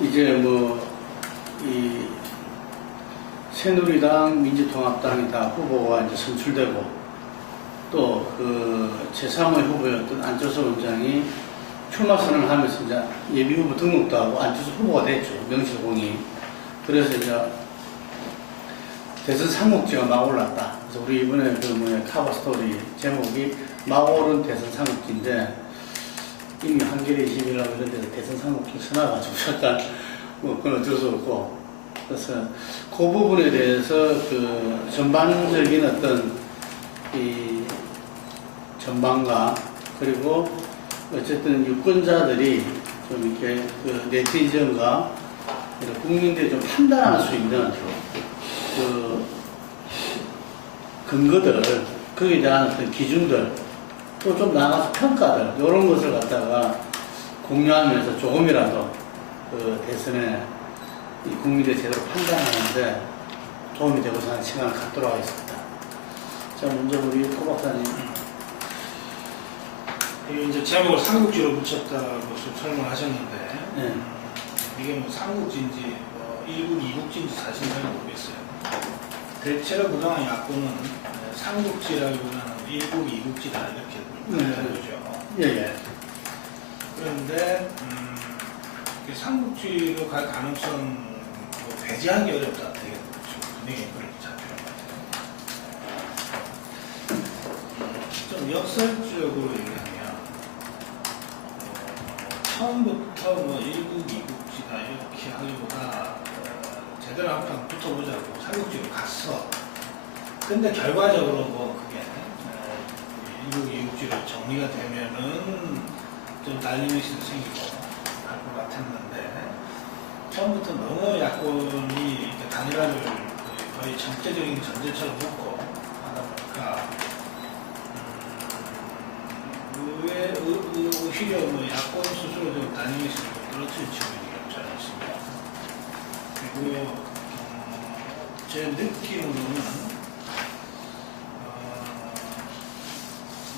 이제 이 새누리당, 민주통합당이 다 후보가 이제 선출되고 또 제3의 후보였던 안철수 원장이 출마 선언을 하면서 이제 예비 후보 등록도 하고 안철수 후보가 됐죠. 명실공히. 그래서 이제 대선 삼국지가 막 올랐다. 그래서 우리 이번에 카버 스토리 제목이 막 오른 대선 삼국지인데 이미 한겨레 21이라고 이런 데서 대선 삼국지 써놔가지고 약간 그건 어쩔 수 없고, 그래서 그 부분에 대해서 전반적인 어떤 이 전망과 그리고 어쨌든 유권자들이 좀 이렇게 네티즌과 국민들이 좀 판단할 수 있는 근거들, 거기에 대한 어떤 기준들, 또 좀 나아가서 평가들, 이런 것을 갖다가 공유하면서 조금이라도 대선에 이 국민들이 제대로 판단하는데 도움이 되고 하는 시간을 갖도록 하겠습니다. 자, 먼저 우리 코 박사님. 이제 제목을 삼국지로 붙였다고 설명하셨는데, 네. 이게 삼국지인지 1국, 2국지인지 사실 잘 모르겠어요. 대체로 그동안 야권은 삼국지라기보다는 1국, 2국지다 이렇게 알려주죠. 예. 그런데 삼국지로 갈 가능성 배제하기 어렵다. 되게 분위기 그렇게 잡히는 것 같아요. 좀 역설적으로 얘기하면 처음부터 1국, 2국지다 이렇게 하기보다 제대로 한번 붙어보자고 삼국지로 갔어. 근데 결과적으로 그게 1국, 2국지로 정리가 되면은 좀 날림이 생기고 할 것 같았는데, 처음부터 너무 야권이 이렇게 단일화를 거의 전체적인 전제처럼 놓고 하다 보니까 오히려 야권 스스로 좀 다니면서 떨어뜨린 측면이 없지 않아 있습니다. 그리고 제 느낌으로는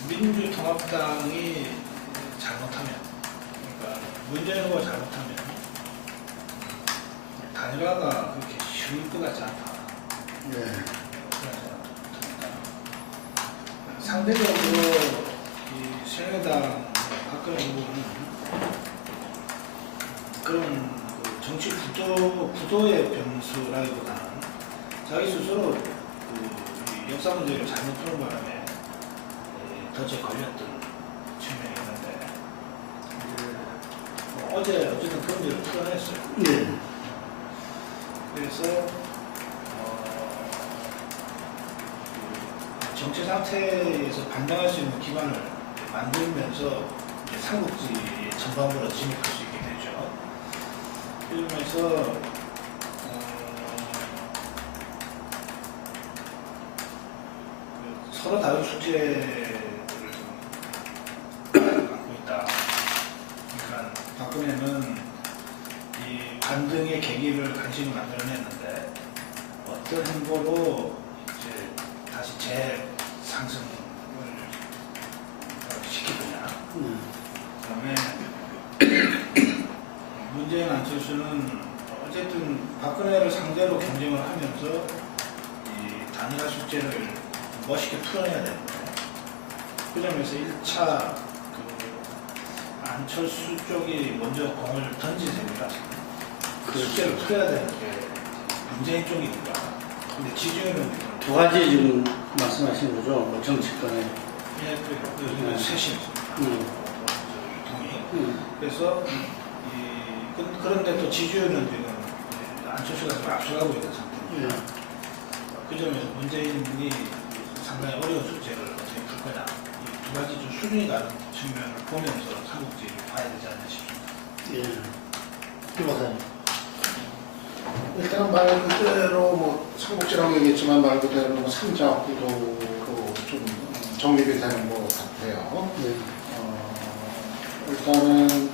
민주통합당이 잘못하면, 그러니까 문재인 후보가 잘못하면 단일화가 그렇게 쉬울 것 같지 않다. 네. 상대적으로 이 새누리당 박근혜 후보는 그런 정치 구도의 변수라기보다는 자기 스스로 역사 문제를 잘못 푸는 바람에 덫에 걸렸던 측면이 있는데, 어제 어쨌든 그런 문제를 풀어냈어요. 네. 그래서 정치 상태에서 반등할 수 있는 기반을 만들면서 삼국지 전반부로 진입할 수 있게 되죠. 그러면서 서로 다른 숙제를 갖고 있다. 그러니까 박근혜는 이 반등의 계기를 간신히 만들어냈는데 어떤 행보로 이제 다시 재상승을 시킬 거냐. 그다음에 문재인 안철수는 어쨌든 박근혜를 상대로 경쟁을 하면서 이 단일화 숙제를 멋있게 풀어내야 되는데, 그 점에서 1차 안철수 쪽이 먼저 공을 던진 셈이라서 그 숙제를 풀어야 되는 게 문재인 쪽이니까. 근데 지지율은 두 가지 지금 말씀하신 거죠. 정치권에. 이건 셋이 동의. 그래서 그런데 또 지지율은 지금 안철수가 좀 앞서가고 있는 상태입니다. 그 점에서 문재인이 상당히 어려운 숙제를 어떻게 풀 거냐, 이 두 가지 좀 수준이 다른 측면을 보면서 삼국지를 봐야 되지 않나 싶습니다. 예. 박사님. 일단 말 그대로 삼국지라고 얘기했지만 말 그대로 삼자 구도로 좀 정립이 되는 것 같아요. 네. 일단은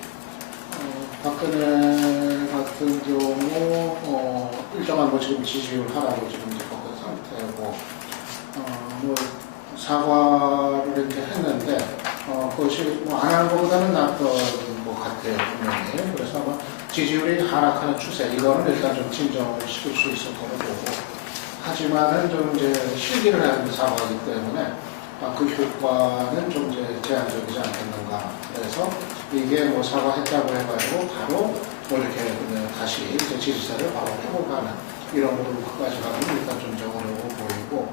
박근혜 같은 경우 일정한 지금 지지율 하락을 지금 겪은 상태고, 사과를 이렇게 했는데 그것이 안 하는 것보다는 나쁜 것 같아요, 분명히. 그래서 아마 지지율이 하락하는 추세, 이거는 일단 좀 진정을 시킬 수 있을 거로 보고, 하지만은 좀 이제 실기를 하는 사과이기 때문에 그 효과는 좀 이제 제한적이지 않겠는가. 그래서 이게 뭐 사과했다고 해가지고 바로 뭐 이렇게 그냥 다시 이제 지지세를 바로 회복하는 이런 것까지 가면 일단 좀 어려워 보이고,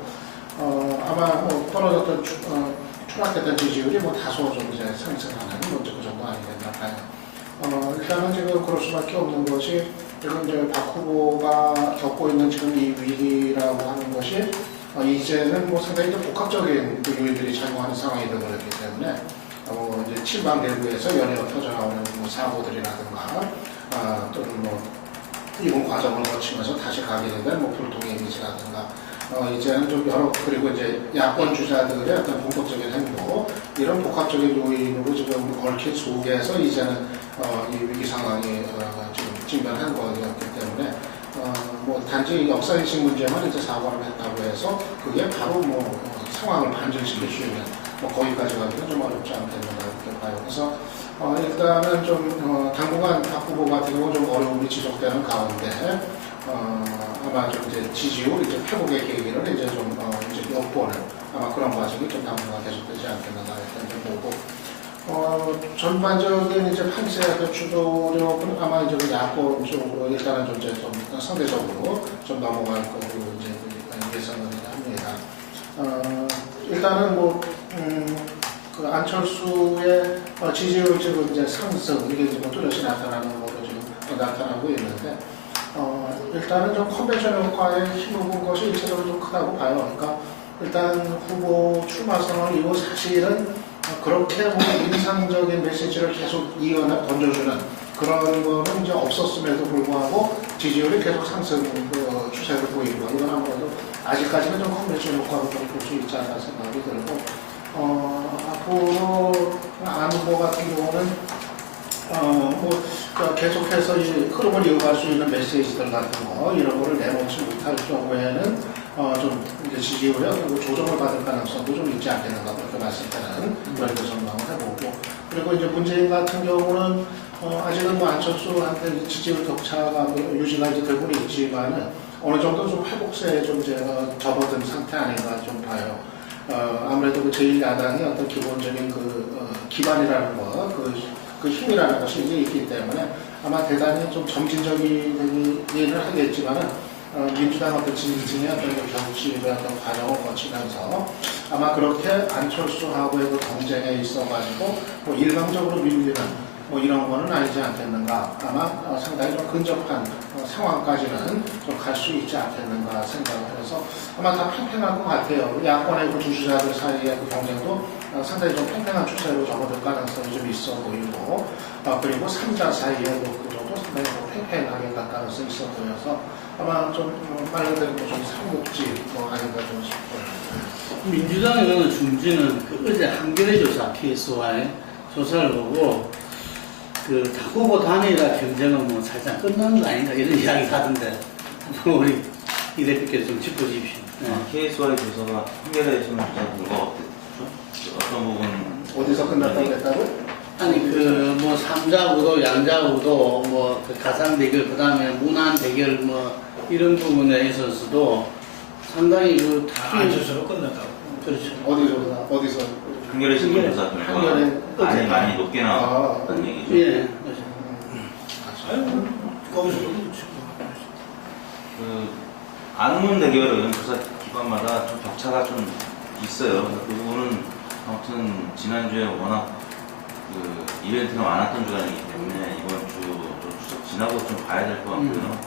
아마 뭐 떨어졌던 추락했던 지지율이 뭐 다소 좀 이제 상승하는 그 정도 아니겠나 봐요. 일단은 지금 그럴 수밖에 없는 것이 지금 이제 박 후보가 겪고 있는 지금 이 위기라고 하는 것이 이제는 뭐 상당히 좀 복합적인 그 요인들이 작용하는 상황이 되어버렸기 때문에 이제 친박 내부에서 연이어 터져나오는 뭐 사고들이라든가 또는 뭐 이번 과정을 거치면서 다시 가게 되는 뭐 불통의 이미지라든가 이제는 좀 여러 그리고 이제 야권 주자들의 어떤 본격적인 행보 이런 복합적인 요인으로 지금 얽힌 속에서 이제는 이 위기 상황이 지금 직면한 거였기 때문에 뭐 단지 역사인식 문제만 이제 사과를 했다고 해서 그게 바로 뭐 상황을 반전시킬 수 있는 뭐 거기까지 가기는 좀 어렵지 않겠는가 이렇게 봐요. 그래서 일단은 좀 당분간 박 후보 같은 경우는 좀 어려움이 지속되는 가운데 아마 좀 이제 지지율 이제 회복의 계기를 이제 좀 이제 엿보는 아마 그런 과정이 좀 당분간 계속되지 않겠는가 이렇게 보고 전반적인 이제 판세 주도력은 아마 이제 그 야권 쪽으로 일단은 좀 이제 좀 상대적으로 좀 넘어갈 거로 이제 예상을 합니다. 일단은 뭐 그 안철수의 지지율 지금 이제 상승 이게 지금 뚜렷이 나타나는 거로 지금 나타나고 있는데 일단은 좀 컨벤션 효과에 힘입은 것이 일차적으로 좀 크다고 봐요. 그러니까 일단 후보 출마 선언 이후 사실은 그렇게 뭐 인상적인 메시지를 계속 던져주는 그런 거는 이제 없었음에도 불구하고 지지율이 계속 상승 추세를 보이는 거. 이건 아무래도 아직까지는 좀 컨벤션 효과로 좀 볼 수 있지 않나 생각이 들고, 앞으로 안 후보 같은 경우는 뭐 계속해서 이 흐름을 이어갈 수 있는 메시지들 같은 거 이런 거를 내놓지 못할 경우에는 좀 이제 지지율에 조정을 받을 가능성도 좀 있지 않겠는가 그렇게 봤을 때는 그렇게 전망을 해보고, 그리고 이제 문재인 같은 경우는 아직은 뭐 안철수한테 지지율 격차가 유지가 이제 되고는 있지만은 어느 정도 좀 회복세에 좀 이제 접어든 상태 아닌가 좀 봐요. 아무래도 그 제1야당이 어떤 기본적인 그 기반이라는 거, 그 힘이라는 것이 이제 있기 때문에 아마 대단히 좀 점진적인 일을 하겠지만은 민주당 어떤 진진의 어떤 정치의 어떤 과정을 거치면서 아마 그렇게 안철수하고의 그 경쟁에 있어가지고 뭐 일방적으로 밀리는 뭐 이런 거는 아니지 않겠는가. 아마 상당히 좀 근접한 상황까지는 좀 갈 수 있지 않겠는가 생각을 해서 아마 다 팽팽할 것 같아요. 야권의 그 주주자들 사이의 그 경쟁도 상당히 좀 팽팽한 추세로 접어들 가능성이 좀 있어 보이고, 그리고 3자 사이의 그 정도 상당히 좀 팽팽하게 갈 가능성이 있어 보여서 아마 좀 말 그대로 좀 삼국지 뭐 아닌가 좀 싶어요. 민주당의 중지는 그 어제 한겨레 조사 PSY 조사를 보고 그 후보 단일화 경쟁은 뭐 살짝 끝나는 거 아닌가 이런 이야기 하던데 우리 이 대표께서 좀 짚어주십시오. KSY 조사가 한겨레에서 조사 결과가 어땠죠? 어떤 부분 어디서 끝났다고 했다고? 아니 그 뭐 삼자 우도, 양자 우도, 뭐 그 가상 대결, 그 다음에 문안 대결 뭐 이런 부분에 있어서도 상당히 그 안철수로 끝났다고. 그렇죠. 어디서? 한겨레 신문 조사 결과가 많이 높게 나왔다는 얘기죠. 예. 아유, 거기서 그 안문 대결은 조사 기관마다 좀 격차가 좀 있어요. 그 부분은 아무튼 지난주에 워낙 그 이벤트가 많았던 주간이기 때문에 이번 주 좀 추석 지나고 좀 봐야 될 것 같고요.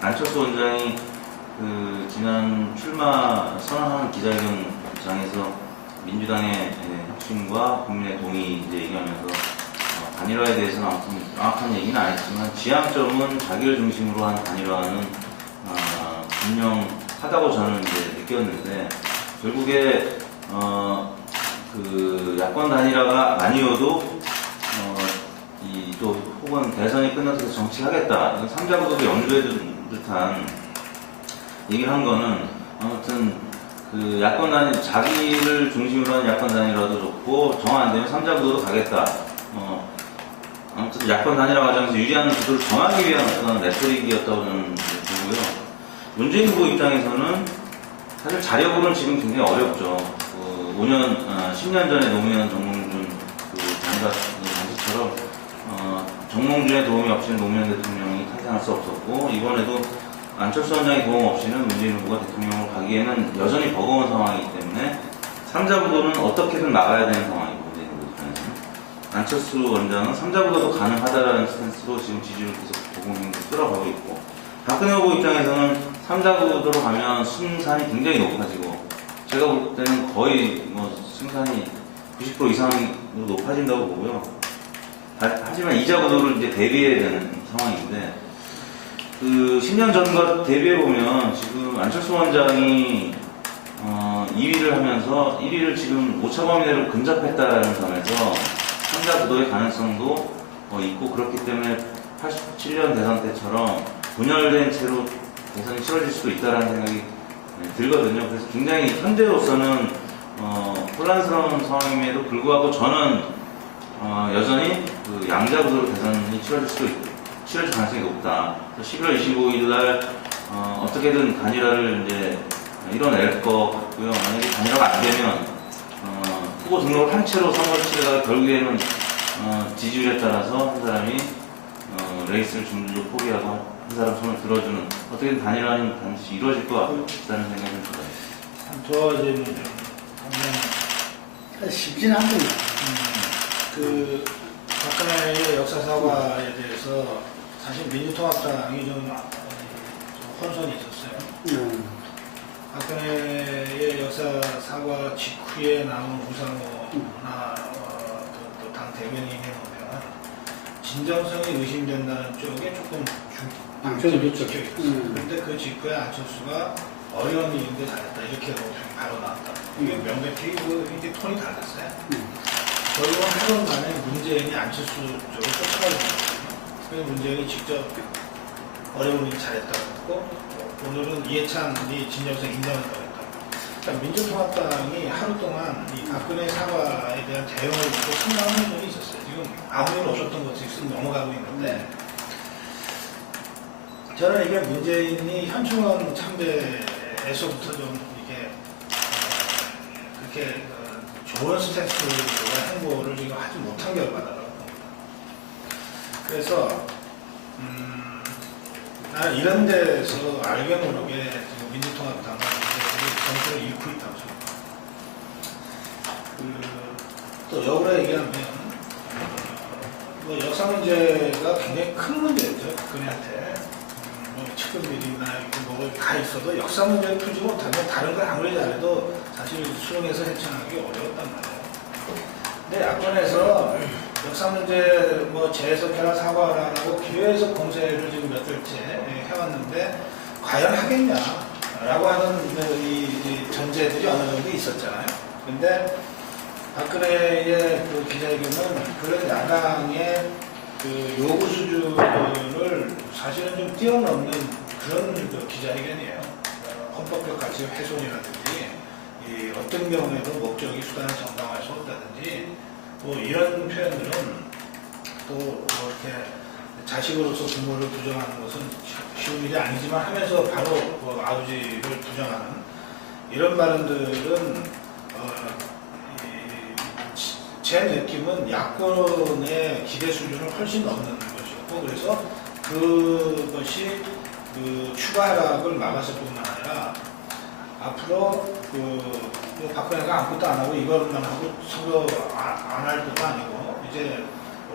안철수 원장이 그 지난 출마 선언하는 기자회견장에서 민주당의 혁신과 국민의 동의 이제 얘기하면서 단일화에 대해서는 아무튼 정확한 얘기는 안 했지만 지향점은 자기를 중심으로 한 단일화는 분명하다고 저는 이제 느꼈는데, 결국에 그 야권 단일화가 아니어도 이 또 혹은 대선이 끝나서 정치하겠다, 이건 삼자구도도 염두에 둔 듯한 얘기를 한 거는 아무튼 그 야권 단일, 자기를 중심으로 한 야권 단일화도 좋고 정 안 되면 삼자구도로 가겠다. 아무튼 야권 단일화 과정에서 유리한 구도를 정하기 위한 어떤 레토릭이었다고 저는 보고요. 문재인 후보 입장에서는 사실 자력으로는 지금 굉장히 어렵죠. 10년 전에 노무현 정몽준 단식처럼 정몽준의 도움이 없이는 노무현 대통령이 탄생할 수 없었고, 이번에도 안철수 원장의 도움 없이는 문재인 후보가 대통령으로 가기에는 여전히 버거운 상황이기 때문에 3자 구도는 어떻게든 막아야 되는 상황이고, 문재인 후보 입장에서는 안철수 원장은 3자 구도도 가능하다라는 스탠스로 지금 지지율을 계속 도공행으로 끌어가고 있고, 박근혜 후보 입장에서는 3자 구도로 가면 승산이 굉장히 높아지고, 제가 볼 때는 거의 승산이 90% 이상으로 높아진다고 보고요. 하지만 2자 구도를 이제 대비해야 되는 상황인데, 10년 전과 대비해보면 지금 안철수 원장이 2위를 하면서 1위를 지금 오차범위 내로 근접했다는 점에서 3자 구도의 가능성도 있고, 그렇기 때문에 87년 대선 때처럼 분열된 채로 대선이 치러질 수도 있다는 생각이 들거든요. 그래서 굉장히 현재로서는 혼란스러운 상황임에도 불구하고 저는 여전히 양자 구도로 대선이 치러질 가능성이 높다. 11월 25일 날 어떻게든 단일화를 이제 이뤄낼 것 같고요. 만약에 단일화가 안 되면 후보 등록을 한 채로 선거를 치르다가 결국에는 지지율에 따라서 한 사람이 레이스를 중도로 포기하고 한 사람 손을 들어주는, 어떻게든 단일화는 반드시 이루어질 것 같다는 생각이 들어요. 저 이제 쉽지는 않습니다. 박근혜의 역사 사과에 대해서 사실 민주통합당이 좀 혼선이 있었어요. 박근혜의 역사 사과 직후에 나온 우상호나 또 당 대변인에 보면 진정성이 의심된다는 쪽에 조금 방점이 찍혀 있었어요. 그런데 그 직후에 안철수가 어려운 일인데 잘했다 이렇게 바로 나왔다. 이게 명백히 이게 톤이 달랐어요. 결국은 하루 만에 문재인이 안철수 쪽을 쫓아가는 거거든요. 그래서 문재인이 직접 어려운 일 잘했다고 했고, 오늘은 이해찬이 진정성 인정한다고 했다. 그러니까 민주통합당이 하루 동안 이 박근혜 사과에 대한 대응을 놓고 상당한 문제이 있었어요. 지금 아무 일 없었던 것이 쓱 넘어가고 있는데, 저는 이게 문재인이 현충원 참배에서부터 좀 이게 그렇게 좋은 스탠스와 행보를 지금 하지 못한 결과다라고 봅니다. 그래서 나는 이런 데서 알게 모르게 지금 민주통합당은 정권을 잃고 있다고 생각합니다. 또 역으로 얘기하면 역사 문제가 굉장히 큰 문제죠. 박근혜한테. 측근들이나 뭐가 다 있어도 역사 문제를 풀지 못하면 다른 걸 아무리 잘해도 사실 수용해서 헤쳐나가기 어려웠단 말이에요. 근데 야권에서 역사 문제 재해석해라 사과하라고 기회에서 공세를 지금 몇 달째 해왔는데 과연 하겠냐라고 하는 이 전제들이 어느 정도 있었잖아요. 근데 박근혜의 그 기자회견은 그런 야당의 그 요구 수준을 사실은 좀 뛰어넘는 그런 기자회견이에요. 헌법적 가치 훼손이라든지 어떤 경우에도 목적이 수단을 정당화할 수 없다든지 이런 표현들은 또 이렇게 자식으로서 부모를 부정하는 것은 쉬운 일이 아니지만 하면서 바로 아버지를 부정하는 이런 발언들은 제 느낌은 야권의 기대 수준을 훨씬 넘는 것이었고, 그래서 그것이 추가 하락을 막았을 뿐만 아니라 앞으로 박근혜가 아무것도 안 하고 이것만 하고 선거 안 할 것도 아니고, 이제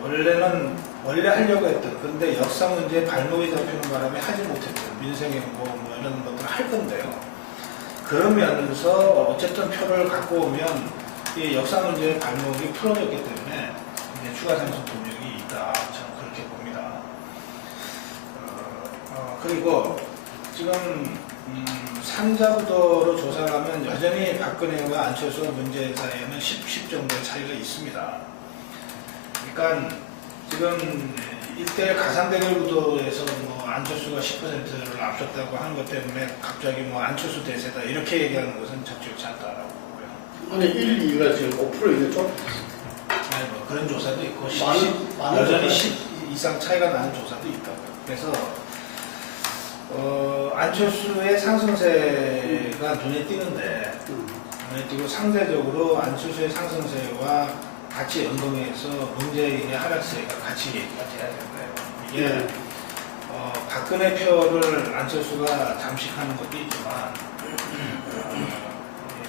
원래 하려고 했던, 근데 역사 문제에 발목이 잡히는 바람에 하지 못했던 민생의 이런 것들을 할 건데요. 그러면서 어쨌든 표를 갖고 오면 이 역사 문제의 발목이 풀어졌기 때문에 이제 추가 상승 동력이 있다. 저는 그렇게 봅니다. 그리고 지금 3자 구도로 조사를 하면 여전히 박근혜와 안철수와 문재인 사이에는 10 정도의 차이가 있습니다. 그러니까 지금 1대 가상대결 구도에서 안철수가 10%를 앞섰다고 하는 것 때문에 갑자기 안철수 대세다 이렇게 얘기하는 것은 적절치 않다라고 보고요. 아니 1, 2가 지금 5% 이게 좀 아니, 뭐 그런 조사도 있고 많은 여전히 조사도 10 이상 차이가 나는 조사도 있다고요. 그래서 안철수의 상승세가 눈에 띄는데 눈에 띄고 상대적으로 안철수의 상승세와 같이 연동해서 문재인의 하락세가 같이 얘기가 돼야 된다요. 이게 네. 박근혜 표를 안철수가 잠식하는 것도 있지만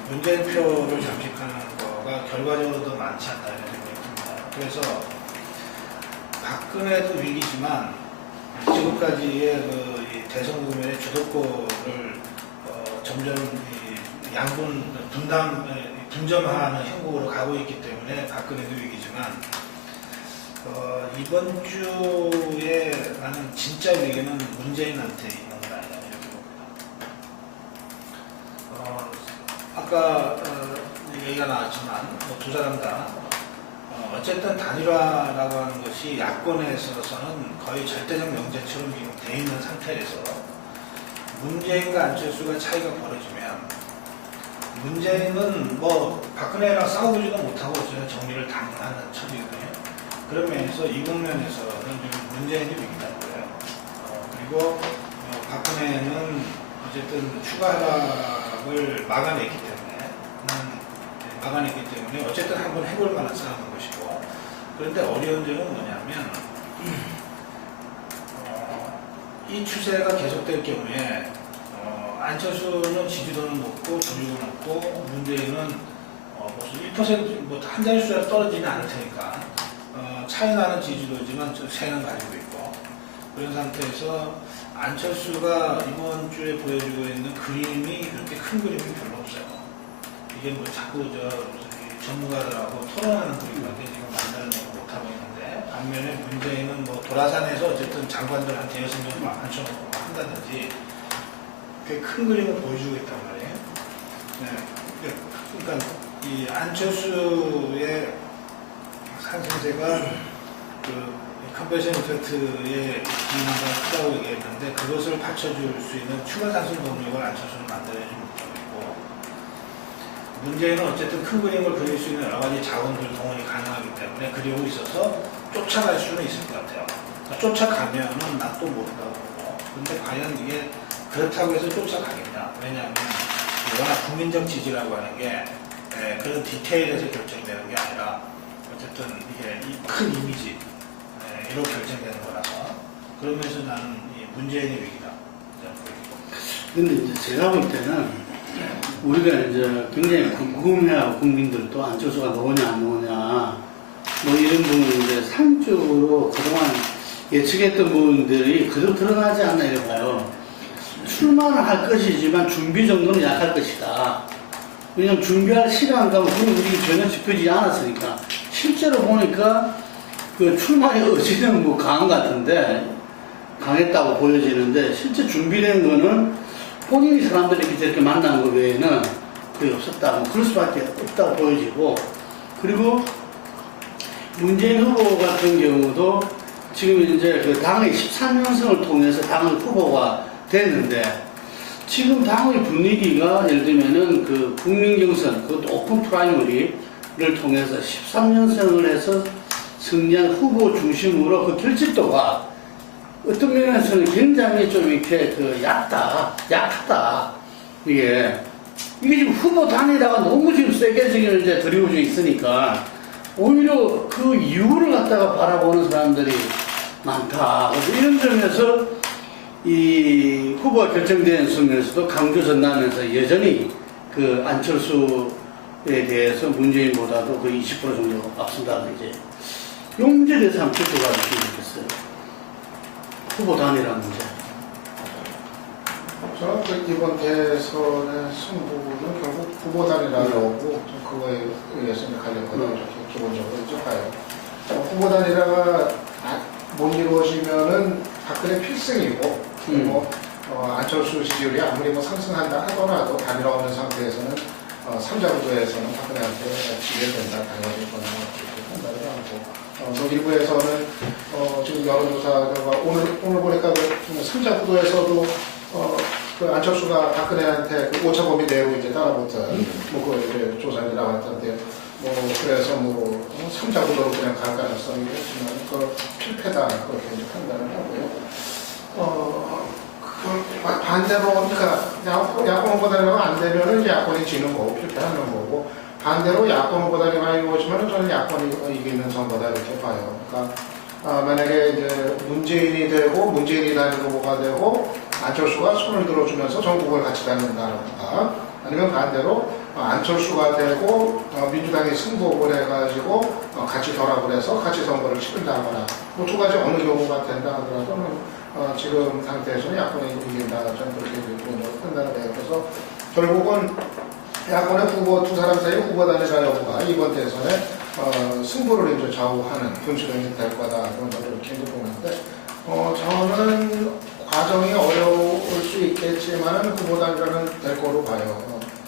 문재인 표를 잠식하는 거가 결과적으로 더 많지 않나 이런 생각이 듭니다. 그래서 박근혜도 위기지만 지금까지의 이 대선 국면의 주도권을 점점 분점하는 형국으로 가고 있기 때문에 박근혜도 위기지만 이번 주에 나는 진짜 위기는 문재인한테 있는 건 아니냐 이렇게 봅니다. 아까 얘기가 나왔지만 두 사람 다 어쨌든 단일화라고 하는 것이 야권에 있어서는 거의 절대적 명제처럼 지금 돼 있는 상태에서 문재인과 안철수가 차이가 벌어지면 문재인은 뭐 박근혜랑 싸우지도 못하고 저는 정리를 당하는 처지거든요. 그런 면에서 이 국면에서는 지금 문재인이 위기다고요. 그리고 박근혜는 어쨌든 추가 하락을 막아냈기 때문에 어쨌든 한번 해볼 만한 싸움인 것이고, 그런데 어려운 점은 뭐냐면 이 추세가 계속될 경우에 안철수는 지지도는 높고 분위기는 높고 문재인은 무슨 1% 뭐 한 자릿수가 떨어지지 않을 테니까 차이 나는 지지도지만 세는 가지고 있고, 그런 상태에서 안철수가 이번 주에 보여주고 있는 그림이 그렇게 큰 그림이 별로 없어요. 이게 뭐 자꾸 전문가들하고 토론하는 그림밖에 지금 만들어내지 못하고 있는데, 반면에 문재인은 뭐 도라산에서 어쨌든 장관들한테 대여섯 명 앉혀놓고 한다든지 꽤 큰 그림을 보여주고 있단 말이에요. 네. 그러니까 이 안철수의 상승세가 컨벤션 이펙트의 기능이 크다고 얘기했는데, 그것을 받쳐줄 수 있는 추가 상승 동력을 안철수는 만들어내지 못하고 있고, 문제는 어쨌든 큰 그림을 그릴 수 있는 여러 가지 자원들 동원이 가능하기 때문에 그리고 있어서 쫓아갈 수는 있을 것 같아요. 쫓아가면은 나 또 모른다고 보고, 근데 과연 이게 그렇다고 해서 쫓아가겠냐? 왜냐하면 워낙 국민적 지지라고 하는 게 그런 디테일에서 결정되는 게 아니라 어쨌든 이게 큰 이미지 이로 결정되는 거라서, 그러면서 나는 이 문재인의 위기다. 근데 이제 제가 볼 때는 우리가 이제 굉장히 궁금해하고 국민들도 안철수가 나오냐 안 나오냐 뭐 이런 부분인데 상적으로 그동안 예측했던 부분들이 그대로 드러나지 않나 이래 봐요. 출마는 할 것이지만 준비 정도는 약할 것이다. 왜냐면 준비할 시간감은 우리 전혀 짚어지지 않았으니까. 실제로 보니까 그 출마의 의지는 뭐 강한 것 같은데, 강했다고 보여지는데, 실제 준비된 거는 본인이 사람들이 이렇게 저렇게 만난 거 외에는 거의 없었다. 뭐 그럴 수밖에 없다고 보여지고, 그리고 문재인 후보 같은 경우도 지금 이제 그 당의 13년승을 통해서 당의 후보가 됐는데, 지금 당의 분위기가 예를 들면은 그 국민경선, 그것도 오픈 프라이머리를 통해서 13년승을 해서 승리한 후보 중심으로 그 결집도가 어떤 면에서는 굉장히 좀 이렇게 그 약하다. 이게 지금 후보 단위다가 너무 지금 세게 지금 이제 드리워져 있으니까 오히려 그 이유를 갖다가 바라보는 사람들이 많다. 그래서 이런 점에서 이 후보가 결정된 순간에서도 강조 전남에서 여전히 그 안철수에 대해서 문재인보다도 거의 20% 정도 앞선다는 이제 이 문제에 대해서 한번 짚어가 주시면 좋겠어요. 후보 단일화 문제. 저는 그 이번 대선의 승부는 결국 후보 단일화라고 좀 그거에 의해서 갈렸거든요. 이렇게 기본적으로 좀 봐요. 후보 단일화가 못 이루어지면은 박근혜 필승이고, 그리고 안철수 지지율이 아무리 뭐 상승한다 하더라도 단일화 없는 상태에서는 3자 구도에서는 박근혜한테 지게 된다, 당연히 거나 그렇게 판단을 하고, 뭐 일부에서는 지금 여론조사 결과 오늘 보니까 3자 구도에서도 그 안철수가 박근혜한테 그 오차범위 내고 이제 따라붙은 뭐그 이제 조사에 나왔던데 뭐 그래서 뭐 3자 구도로 그냥 갈 가능성이 있지만 그 필패다 그렇게 이제 판단을 하고요. 그 반대로 그러니까 야권 후보단위가 안 되면은 이제 야권이 지는 거고 필패하는 거고 반대로 야권 후보단위가 이루어지면은 저는 야권이 이기는 선거다 이렇게 봐요. 그러니까 만약에 이제 문재인이 되고 문재인이 단일 후보가 되고 안철수가 손을 들어주면서 전국을 같이 다닌다든가 아니면 반대로 안철수가 되고 민주당이 승복을 해가지고 같이 결합을 해서 같이 선거를 치른다거나 뭐 두 가지 어느 경우가 된다 하더라도 지금 상태에서는 야권이 이긴다 저는 그렇게 판단을 해요. 그래서 결국은 야권의 후보 두 사람 사이 후보 단일화 여부가 이번 대선에 승부를 이제 좌우하는 분수령이 될 거다 그런 걸 이렇게 이제 보는데 저는 과정이 어려울 수 있겠지만 후보 단일화는 될 거로 봐요.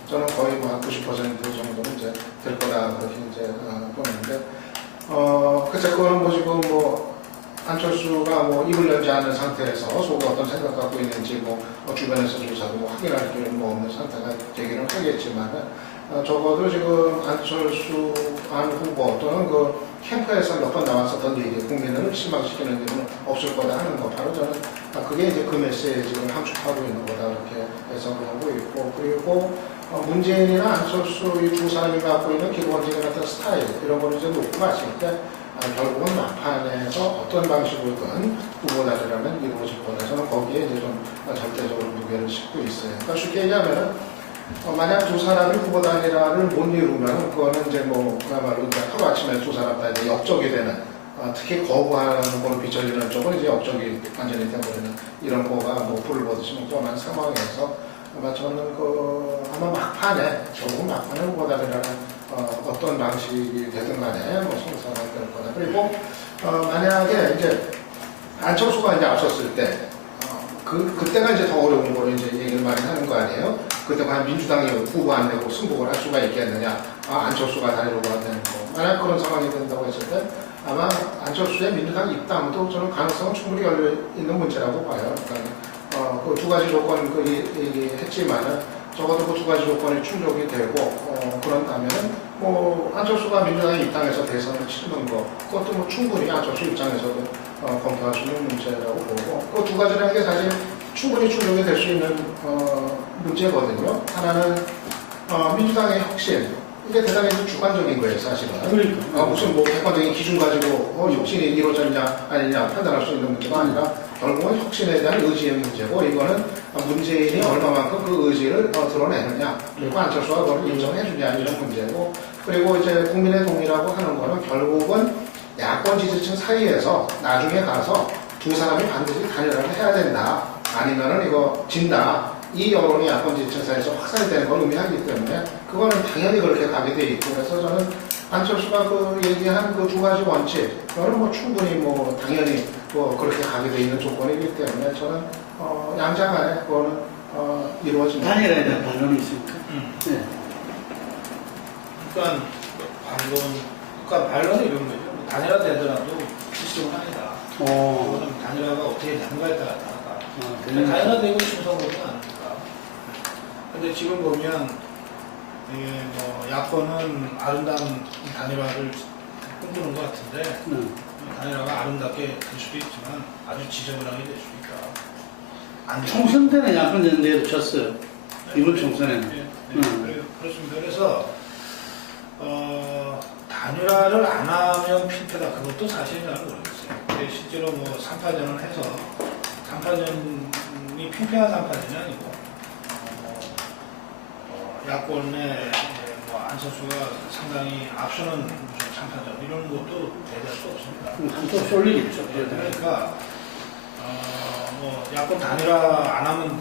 저는 거의 뭐 90% 정도는 이제 될 거다 그렇게 이제 보는데 그래서 그거는 뭐 지금 뭐 안철수가 뭐 입을 열지 않은 상태에서 속에 어떤 생각 갖고 있는지 뭐 주변에서 조사도 뭐 확인할 필요는 뭐 없는 상태가 되기는 하겠지만 적어도 지금 안철수 안 후보 또는 그 캠프에서 몇 번 나와서 던지게 국민을 실망시키는 일은 없을 거다 하는 거 바로 저는 그게 이제 그 메시지를 함축하고 있는 거다 이렇게 해석을 하고 있고 그리고 문재인이나 안철수 이 두 사람이 갖고 있는 기본적인 어떤 스타일 이런 거를 이제 놓고 봤을 때 결국은 막판에서 어떤 방식으로든 후보 단일화는 이루어질 거다. 저는 거기에 이제 좀 절대적으로 무게를 싣고 있어요. 그러니까 쉽게 얘기하면은 만약 두 사람이 후보 단일화를 못 이루면 그거는 이제 뭐 그야말로 이제 하루아침에 두 사람 다 이제 역적이 되는 특히 거부하는 걸 비춰지는 쪽은 이제 역적이 완전히 되어버리는 이런 거가 뭐 불을 보듯이 뻔한 상황에서 아마 저는 아마 막판에 조금 막판에 후보 단일화는 어떤 방식이 되든 간에 뭐 성사가 될 거다. 그리고 만약에 이제 안철수가 이제 앞섰을 때 그때가 이제 더 어려운 거로 이제 얘기를 많이 하는 거 아니에요? 그때 과연 민주당이 후보 안 내고 승복을 할 수가 있겠느냐? 안철수가 단일 후보가 되는 거. 만약 그런 상황이 된다고 했을 때 아마 안철수의 민주당 입당도 저는 가능성은 충분히 열려 있는 문제라고 봐요. 그러니까 그 두 가지 조건 얘기했지만은 적어도 그 두 가지 조건이 충족이 되고 그런다면은 뭐 안철수가 민주당에 입당해서 대선을 치르는 거 그것도 뭐 충분히 안철수 입장에서도 검토할 수 있는 문제라고 보고 그 두 가지라는 게 사실 충분히 충족이 될 수 있는 문제거든요. 하나는 민주당의 혁신 이게 대단히 주관적인 거예요, 사실은. 그러니까. 무슨 뭐 객관적인 기준 가지고 혁신이 이루어졌냐 아니냐 판단할 수 있는 문제가 아니라 결국은 혁신에 대한 의지의 문제고 이거는 문재인이 얼마만큼 그 의지를 드러내느냐 그리고 안철수가 그걸 인정해주냐 이런 문제고 그리고 이제 국민의 동의라고 하는 거는 결국은 야권 지지층 사이에서 나중에 가서 두 사람이 반드시 단일화를 해야 된다 아니면은 이거 진다 이 여론이 야권 지지층 사이에서 확산이 되는 걸 의미하기 때문에 그거는 당연히 그렇게 가게 돼 있고 그래서 저는 안철수가 그 얘기한 그 두 가지 원칙 그거는 뭐 충분히 뭐 당연히 뭐 그렇게 가게 돼 있는 조건이기 때문에 저는 양자간에 그거는 이루어진다. 단일화에 대한 반론이 있습니까? 네. 그러니까 반론 이런 거죠. 단일화 되더라도 실시는 아니다. 그거는 단일화가 어떻게 되는가에 따라 다르다. 단일화 되고 싶은 선거는 아닙니까? 근데 지금 보면 뭐 야권은 아름다운 단일화를 꿈꾸는 것 같은데 단일화가 아름답게 될 수도 있지만 아주 지저분하게 될 수도 있다. 총선 때는 야권 전대에도 졌어요. 이번 총선에는. 그렇습니다. 그래서 단일화를 안 하면 필패다. 그것도 사실은 잘 모르겠어요. 근데 실제로 뭐 3파전을 해서 3파전이 팽팽한 3파전이 아니고 야권의 뭐 안철수가 상당히 앞서는 3파전 이런 것도 대비할 수 없습니다. 한쪽 쏠리겠죠. 그러니까 뭐 야권 단일화 안 하면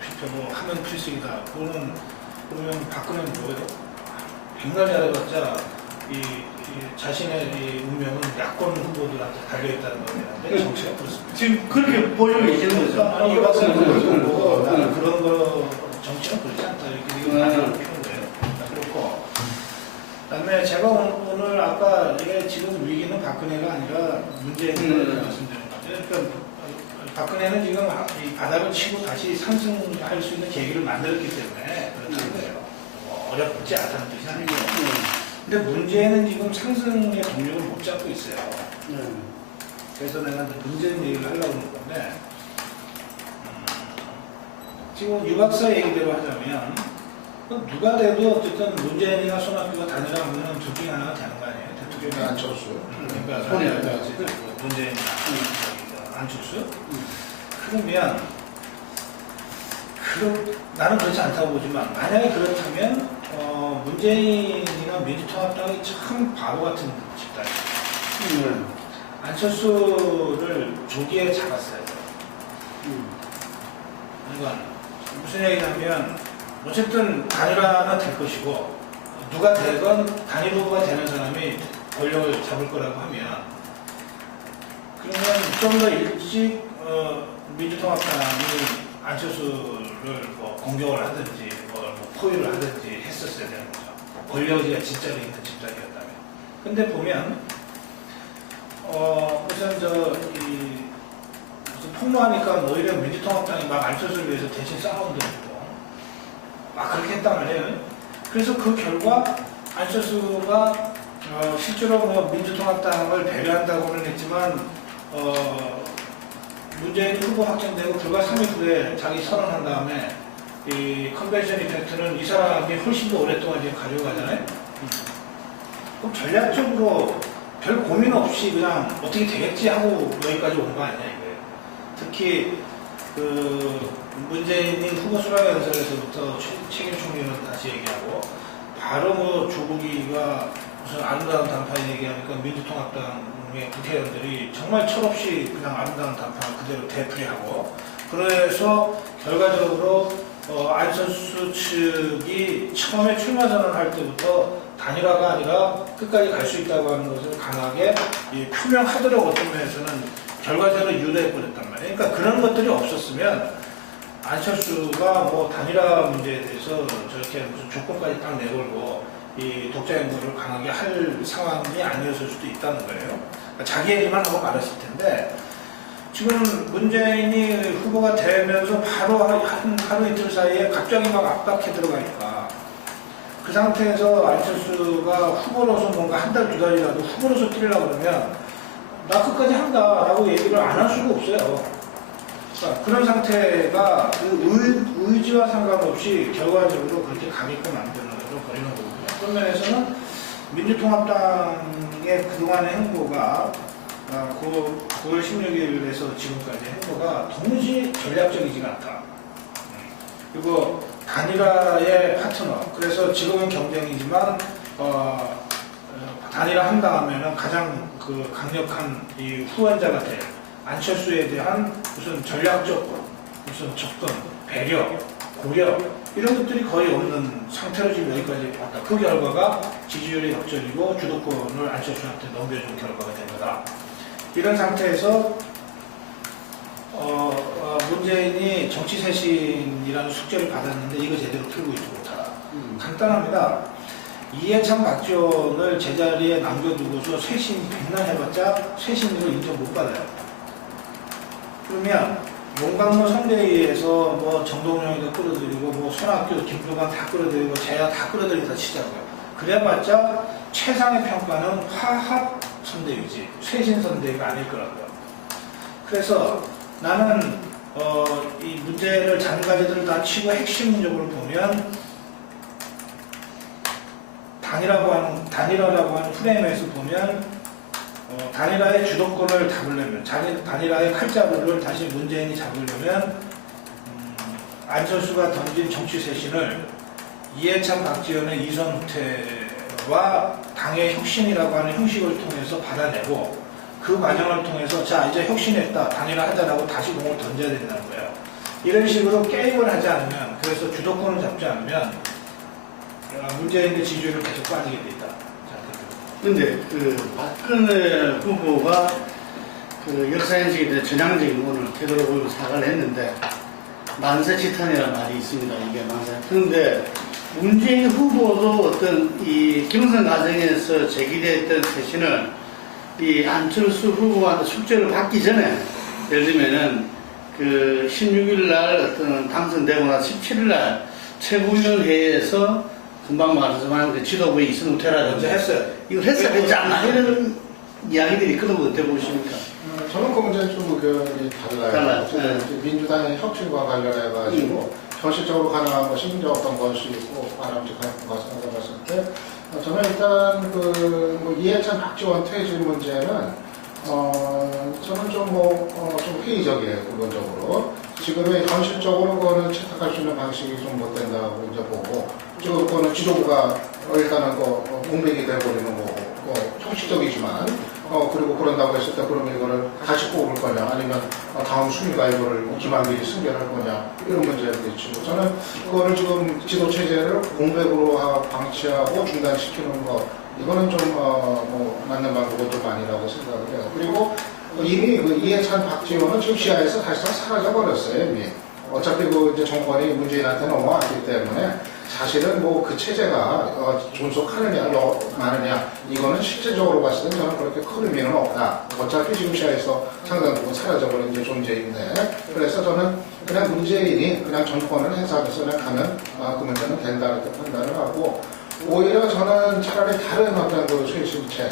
필패 뭐 하면 필승이다. 그러면 박근혜는 뭐예요? 굉장히 잘해봤자 이 자신의 이 운명은 야권 후보들한테 달려있다는 거예요. 정치가 그렇습니다. 지금 그렇게 보여주고 계시는 거죠? 아니 이 박사는 보고 나는 그런 거 정치는 그렇지 않다 이렇게 가정을 피는 거예요. 그렇고 그다음에 제가 오늘 아까 이게 지금 위기는 박근혜가 아니라 문재인을 말씀드린 거죠. 그러니까 박근혜는 지금 이 바닥을 치고 다시 상승할 수 있는 계기를 만들었기 때문에 그렇다는 거예요. 뭐 어렵지 않다는 뜻이 아니고. 근데 문제는 지금 상승의 동력을 못 잡고 있어요. 그래서 내가 이제 문제는 얘기를 하려고 하는 건데, 지금 유 박사 얘기대로 하자면, 누가 돼도 어쨌든 문재인이나 손학규가 단일화하면 둘 중에 하나가 되는 거 아니에요? 대통령이 안철수. 그러니까 손이 문재인이나 안철수? 그러면 나는 그렇지 않다고 보지만 만약에 그렇다면 문재인이나 민주통합당이 참 바보 같은 집단이에요. 안철수를 조기에 잡았어요. 그러니까 무슨 얘기냐면 어쨌든 단일화는 될 것이고 누가 되건 단일 후보가 되는 사람이 권력을 잡을 거라고 하면 그러면 좀 더 일찍 민주통합당이 안철수를 뭐 공격을 하든지 뭐 포위를 하든지 했었어야 되는 거죠. 권력이 진짜로 있는 집단이었다면. 근데 보면 우선 무슨 폭로하니까 오히려 민주통합당이 막 안철수를 위해서 대신 싸운다고 막 그렇게 했단 말이에요. 그래서 그 결과 안철수가 실제로 뭐 민주통합당을 배려한다고는 했지만 문재인이 후보 확정되고 불과 3일 후에 자기 선언한 다음에 이 컨벤션 이펙트는 이 사람이 훨씬 더 오랫동안 지금 가져가잖아요. 그럼 전략적으로 별 고민 없이 그냥 어떻게 되겠지 하고 여기까지 온 거 아니냐 이거예요. 특히 문재인이 후보 수락 연설에서부터 책임 총리는 다시 얘기하고 바로 뭐 조국이가 무슨 아름다운 단판 얘기하니까 민주통합당의 국회의원들이 정말 철없이 그냥 아름다운 단판 그대로 되풀이하고 그래서 결과적으로 안철수 측이 처음에 출마 선언할 때부터 단일화가 아니라 끝까지 갈 수 있다고 하는 것을 강하게 표명하도록 어떤 면에서는 결과적으로 유도해버렸단 말이에요. 그러니까 그런 것들이 없었으면 안철수가 뭐 단일화 문제에 대해서 저렇게 무슨 조건까지 딱 내걸고 이 독자 행보를 강하게 할 상황이 아니었을 수도 있다는 거예요. 그러니까 자기 얘기만 하고 말았을 텐데 지금 문재인이 후보가 되면서 바로 하루 이틀 사이에 갑자기 막 압박해 들어가니까 그 상태에서 안철수가 후보로서 뭔가 한 달, 두 달이라도 후보로서 뛰려고 그러면 나 끝까지 한다라고 얘기를 안 할 수가 없어요. 그러니까 그런 상태가 그 의지와 상관없이 결과적으로 그렇게 가게끔 만드는 것으로 버리는 거거든요. 그런 면에서는 민주통합당의 그동안의 행보가 9월 16일에서 지금까지의 행보가 도무지 전략적이지가 않다. 그리고 단일화의 파트너, 그래서 지금은 경쟁이지만 단일화 한 다음에는 가장 강력한 이 후원자가 될 안철수에 대한 무슨 전략적 무슨 접근, 배려, 고려 이런 것들이 거의 없는 상태로 지금 여기까지 왔다. 그 결과가 지지율의 역전이고 주도권을 안철수한테 넘겨준 결과가 된 거다. 이런 상태에서 문재인이 정치쇄신이라는 숙제를 받았는데 이거 제대로 풀고 있지 못하다. 간단합니다. 이해찬 박지원을 제자리에 남겨두고서 쇄신 백날 해봤자 쇄신으로 인정 못 받아요. 그러면 용광로 선대위에서 뭐 정동영이도 끌어들이고 뭐 손학규, 김두관 다 끌어들이고 제야 다 끌어들이다 치자고요. 그래봤자 최상의 평가는 화합 선대위지 쇄신 선대위가 아닐 거라고요. 그래서 나는 이 문제를 잔가지들 다 치고 핵심적으로 보면 단일화라고 하는 프레임에서 보면 단일화의 주도권을 잡으려면 단일화의 칼자루를 다시 문재인이 잡으려면 안철수가 던진 정치 쇄신을 이해찬 박지원의 이선 후퇴와 당의 혁신이라고 하는 형식을 통해서 받아내고 그 과정을 통해서 자 이제 혁신했다 단일화 하자라고 다시 공을 던져야 된다는 거예요. 이런 식으로 게임을 하지 않으면 그래서 주도권을 잡지 않으면 문재인의 지지율을 계속 빠지게 돼 있다. 근데 박근혜 후보가 역사인식에 대해 전향적인 오늘 되돌아보면 사과를 했는데 만세지탄이라는 말이 있습니다. 이게 만세. 그런데 문재인 후보도 어떤 이 경선 과정에서 제기됐던 쇄신을 이 안철수 후보한테 숙제를 받기 전에 예를 들면은 그 16일 날 어떤 당선되고 나서 17일 날 최고위원회에서 금방 말씀한 그 지도부의 이승우 먼저 테라든지 했어요. 이거 했어야 되지 않나 이런 이야기들이 그런 거 어떻게 보십니까? 저는 그 문제는 좀 의견이 달라요. 달라요. 이제 민주당의 혁신과 관련해가지고 현실적으로 가능한 것이 이제 어떤 것이 있고 바람직한 것을 생각했을 때 저는 일단 뭐 이해찬 박지원 퇴진 문제는 저는 좀 회의적이에요, 근본적으로. 지금의 현실적으로 그거는 채택할 수 있는 방식이 좀 못 된다고 이제 보고, 지금 그거는 지도부가 일단은 공백이 돼버리는 거고, 형식적이지만, 그리고 그런다고 했을 때 그러면 이거를 다시 뽑을 거냐, 아니면 다음 순위가 이거를 김한길이 승계할 거냐, 이런 문제가 있고, 저는 그거를 지금 지도체제를 공백으로 방치하고 중단시키는 거, 이거는 좀 맞는 방법은 좀 아니라고 생각을 해요. 그리고 이미 그 이해찬 박지원은 지금 시야에서 사실상 사라져 버렸어요. 이미 어차피 그 이제 정권이 문재인한테 넘어왔기 때문에 사실은 뭐 그 체제가 존속하느냐 마느냐 이거는 실질적으로 봤을 때 저는 그렇게 큰 의미는 없다. 어차피 지금 시야에서 상당 부분 사라져 버린 이제 존재인데 그래서 저는 그냥 문재인이 그냥 정권을 행사하면서 그냥 가면 그 문제는 된다 이렇게 판단을 하고. 오히려 저는 차라리 다른 어떤 그 쇄신책,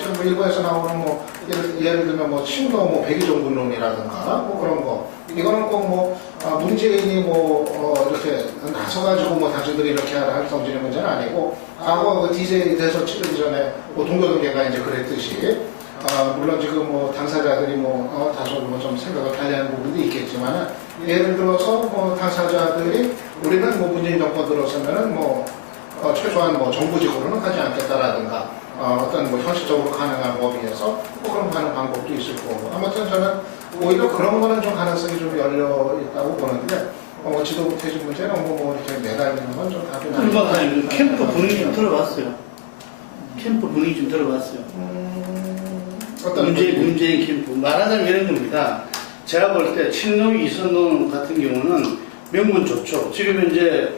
지금 뭐 일부에서 나오는 뭐, 예를 들면 뭐, 친노 뭐, 백의종군론이라든가, 뭐 그런 거. 이거는 꼭 문재인이 이렇게 나서가지고 당신들이 이렇게 할 성질의 문제는 아니고, 과거 그 DJ 대선 치르기 전에 동교동계가 이제 그랬듯이, 물론 지금 당사자들이 다소 좀 생각을 달리하는 부분도 있겠지만, 예를 들어서 당사자들이 우리는 문재인 정권 들어서면은 최소한 정부직으로는 하지 않겠다라든가 어떤 현실적으로 가능한 범위에서 그런 하는 방법도 있을 거고 아무튼 저는 오히려 그런 거는 좀 가능성이 좀 열려 있다고 보는데 지도부 퇴진 문제는 이렇게 매달리는 건 좀 답이 그 박사님 캠프 분위기 좀 들어봤어요. 캠프 분위기 좀 들어봤어요. 어떤 문재인 캠프 말하자면 이런 겁니다. 제가 볼 때 친노 이선노 같은 경우는 명분 좋죠. 지금 현재